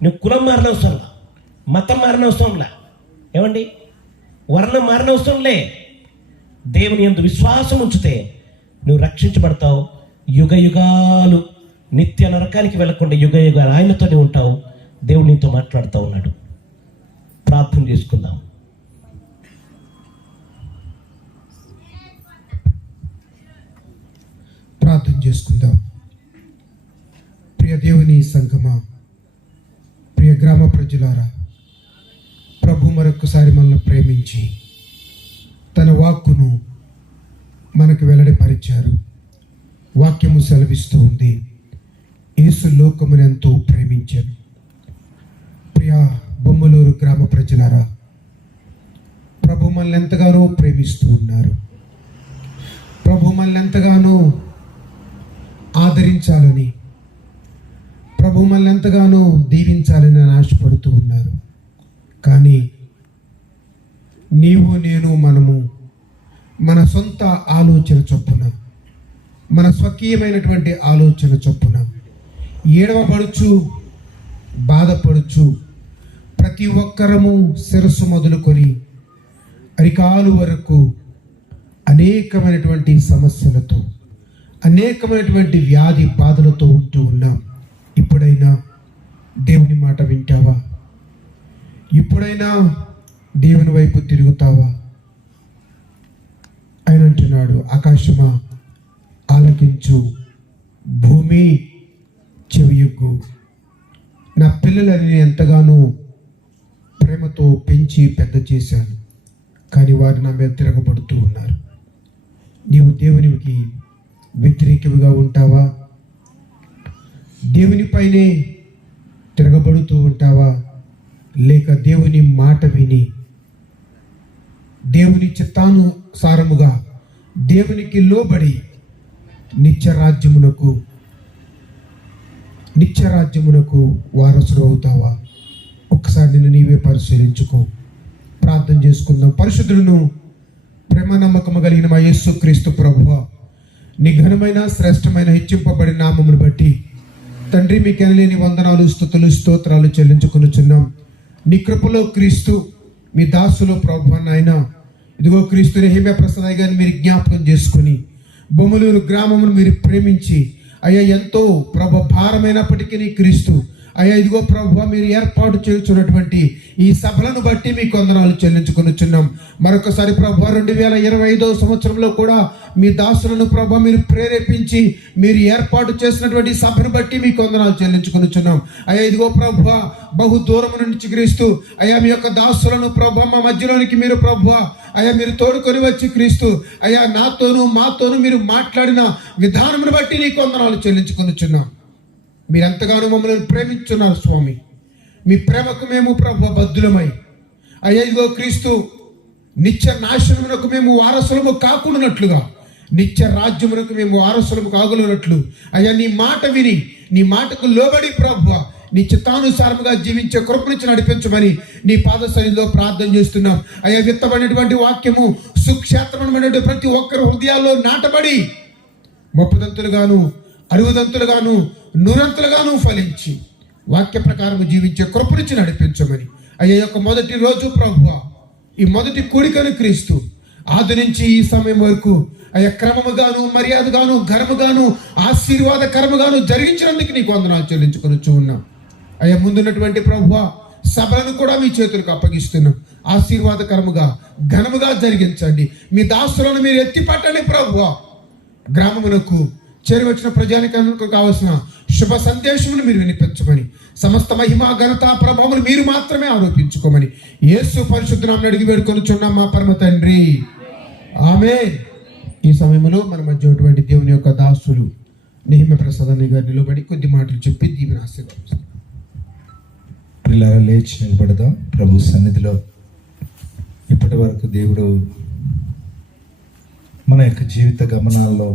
నువ్వు కులం మారనవసరంలా, మతం మారనవసరంలా, ఏమండి వర్ణం మారనవసరంలే. దేవుని యందు విశ్వాసం ఉంచితే నువ్వు రక్షించబడతావు. యుగ యుగాలు నిత్య నరకానికి వెళ్ళకుండా యుగ యుగాలు ఆయనతోనే ఉంటావు. దేవుడు నీతో మాట్లాడుతూ ఉన్నాడు. ప్రార్థన చేసుకుందాం. చేసుకుందాం. ప్రియ దేవుని సంగమా, ప్రియ గ్రామ ప్రజలారా, ప్రభు మరొకసారి మనల్ని ప్రేమించి తన వాక్కును మనకు వెల్లడిపరిచారు. వాక్యము సెలవిస్తూ ఉంది, యేసు లోకమును ఎంతో ప్రేమించారు. ప్రియ బొమ్మలూరు గ్రామ ప్రజలారా, ప్రభు మనల్ని ఎంతగానో ప్రేమిస్తూ ఉన్నారు. ప్రభు మనల్ని ఎంతగానో ఆదరించాలని, ప్రభు మనల్ని ఎంతగానో దీవించాలని ఆశపడుతూ ఉన్నారు. కానీ నీవు నేను మనము మన సొంత ఆలోచన చొప్పున, మన స్వకీయమైనటువంటి ఆలోచన చొప్పున ఏడవపడుచు, బాధపడుచు, ప్రతి ఒక్కరము శిరస్సు మొదలుకొని అరికాలు వరకు అనేకమైనటువంటి సమస్యలతో, అనేకమైనటువంటి వ్యాధి బాధలతో ఉంటూ ఉన్నాం. ఇప్పుడైనా దేవుని మాట వింటావా? ఇప్పుడైనా దేవుని వైపు తిరుగుతావా? ఆయన అంటున్నాడు, ఆకాశమా ఆలకించు, భూమి చెవియొగ్గు. నా పిల్లలని నేను ఎంతగానో ప్రేమతో పెంచి పెద్ద చేశాను, కానీ వారు నా మీద తిరగబడుతూ ఉన్నారు. నీవు దేవునికి వ్యతిరేకముగా ఉంటావా? దేవునిపైనే తిరగబడుతూ ఉంటావా? లేక దేవుని మాట విని దేవుని చిత్తానుసారముగా దేవునికి లోబడి నిత్యరాజ్యమునకు వారసుడు అవుతావా? ఒక్కసారి నిన్ను నీవే పరిశీలించుకో. ప్రార్థన చేసుకుందాం. పరిశుద్ధులను, ప్రేమ నమ్మకము కలిగిన మా యేసుక్రీస్తు ప్రభువా, నీ ఘనమైన శ్రేష్టమైన హెచ్చింపబడిన నామమును బట్టి తండ్రి మీకు ఎనలేని వందనాలు, స్తుతులు, స్తోత్రాలు చెల్లించుకొనుచున్నాం. నీ కృపలో క్రీస్తు, మీ దాసులో ప్రభువా నాయన, ఇదిగో క్రీస్తు నెహెమ్యా ప్రసాద్ గారిని మీరు జ్ఞాపకం చేసుకుని బొమ్మలూరు గ్రామమును మీరు ప్రేమించి, అయ్యా ఎంతో ప్రభు భారమైనప్పటికీ క్రీస్తు అయ్యా ఇదిగో ప్రభువా మీరు ఏర్పాటు చేస్తున్నటువంటి ఈ సభలను బట్టి మీకు వందనాలు చెల్లించుకొనుచున్నాం. మరొకసారి ప్రభువా 2025 సంవత్సరంలో కూడా మీ దాసులను ప్రభువా మీరు ప్రేరేపించి మీరు ఏర్పాటు చేసినటువంటి సభను బట్టి మీకు వందనాలు చెల్లించుకొనుచున్నాం. అయ్యా ఇదిగో ప్రభువా బహు దూరం నుంచి క్రీస్తు అయ్యా మీ యొక్క దాసులను ప్రభువా మా మధ్యలోనికి మీరు ప్రభువా అయ్యా మీరు తోడుకొని వచ్చి క్రీస్తు అయ్యా నాతోనూ మాతోనూ మీరు మాట్లాడిన విధానమును బట్టి నీకు వందనాలు చెల్లించుకొనుచున్నాం. మీరు ఎంతగానో మమ్మల్ని ప్రేమించున్నారు స్వామి. మీ ప్రేమకు మేము ప్రభువా బద్ధులమై అయ్యా ఇదిగో క్రీస్తు నిత్య నాశనమునకు మేము వారసులము కాకుండానట్లుగా నిత్య రాజ్యమునకు మేము వారసులము కాగలనట్లు అయ్యా నీ మాట విని నీ మాటకు లోబడి ప్రభువా నీ చిత్తానుసారముగా జీవించే కృపనిచ్చి నడిపించమని నీ పాద సన్నిధిలో ప్రార్థన చేస్తున్నాం. అయ్యా విత్తబడినటువంటి వాక్యము సుక్షేత్రమైనటువంటి ప్రతి ఒక్కరి హృదయాల్లో నాటబడి 30దంతులుగాను 60దంతులుగాను 100ంతులుగాను ఫలించి వాక్య ప్రకారం జీవించే కృపనిచ్చి నడిపించమని అయ్యా యొక్క మొదటి రోజు ప్రభువా ఈ మొదటి కూడికను క్రీస్తు ఆది నుంచి ఈ సమయం వరకు అయ్యా క్రమముగాను మర్యాదగాను ఘనముగాను ఆశీర్వాదకరముగాను జరిగించినందుకు నీకు వందనాలు చెల్లించుకొనుచు ఉన్నాం. అయ్యా ముందున్నటువంటి ప్రభువా సభలను కూడా మీ చేతులకు అప్పగిస్తున్నాం. ఆశీర్వాదకరముగా ఘనముగా జరిగించండి. మీ దాసులను మీరు ఎత్తిపట్టండి ప్రభువా. గ్రామమునకు చేరువచ్చిన ప్రజానికానికి కావలసిన శుభ సందేశమును మీరు వినిపించమని సమస్త మహిమ ఘనత ప్రభావములు మీరు మాత్రమే ఆరోపించుకోమని యేసు పరిశుద్ధ నామమున అడిగి వేడుకొనుచున్నాం మా పరమ తండ్రి, ఆమేన్. ఈ సమయంలో మన మధ్య ఉన్నటువంటి దేవుని యొక్క దాసులు నెహెమ్యా ప్రసాద్ గారు నిలబడి కొద్ది మాటలు చెప్పి దీవెన ఆశీర్వదిస్తారు. పిల్లలు లేచి నిలబడదాం ప్రభు సన్నిధిలో. ఇప్పటి వరకు దేవుడు మన యొక్క జీవిత గమనాల్లో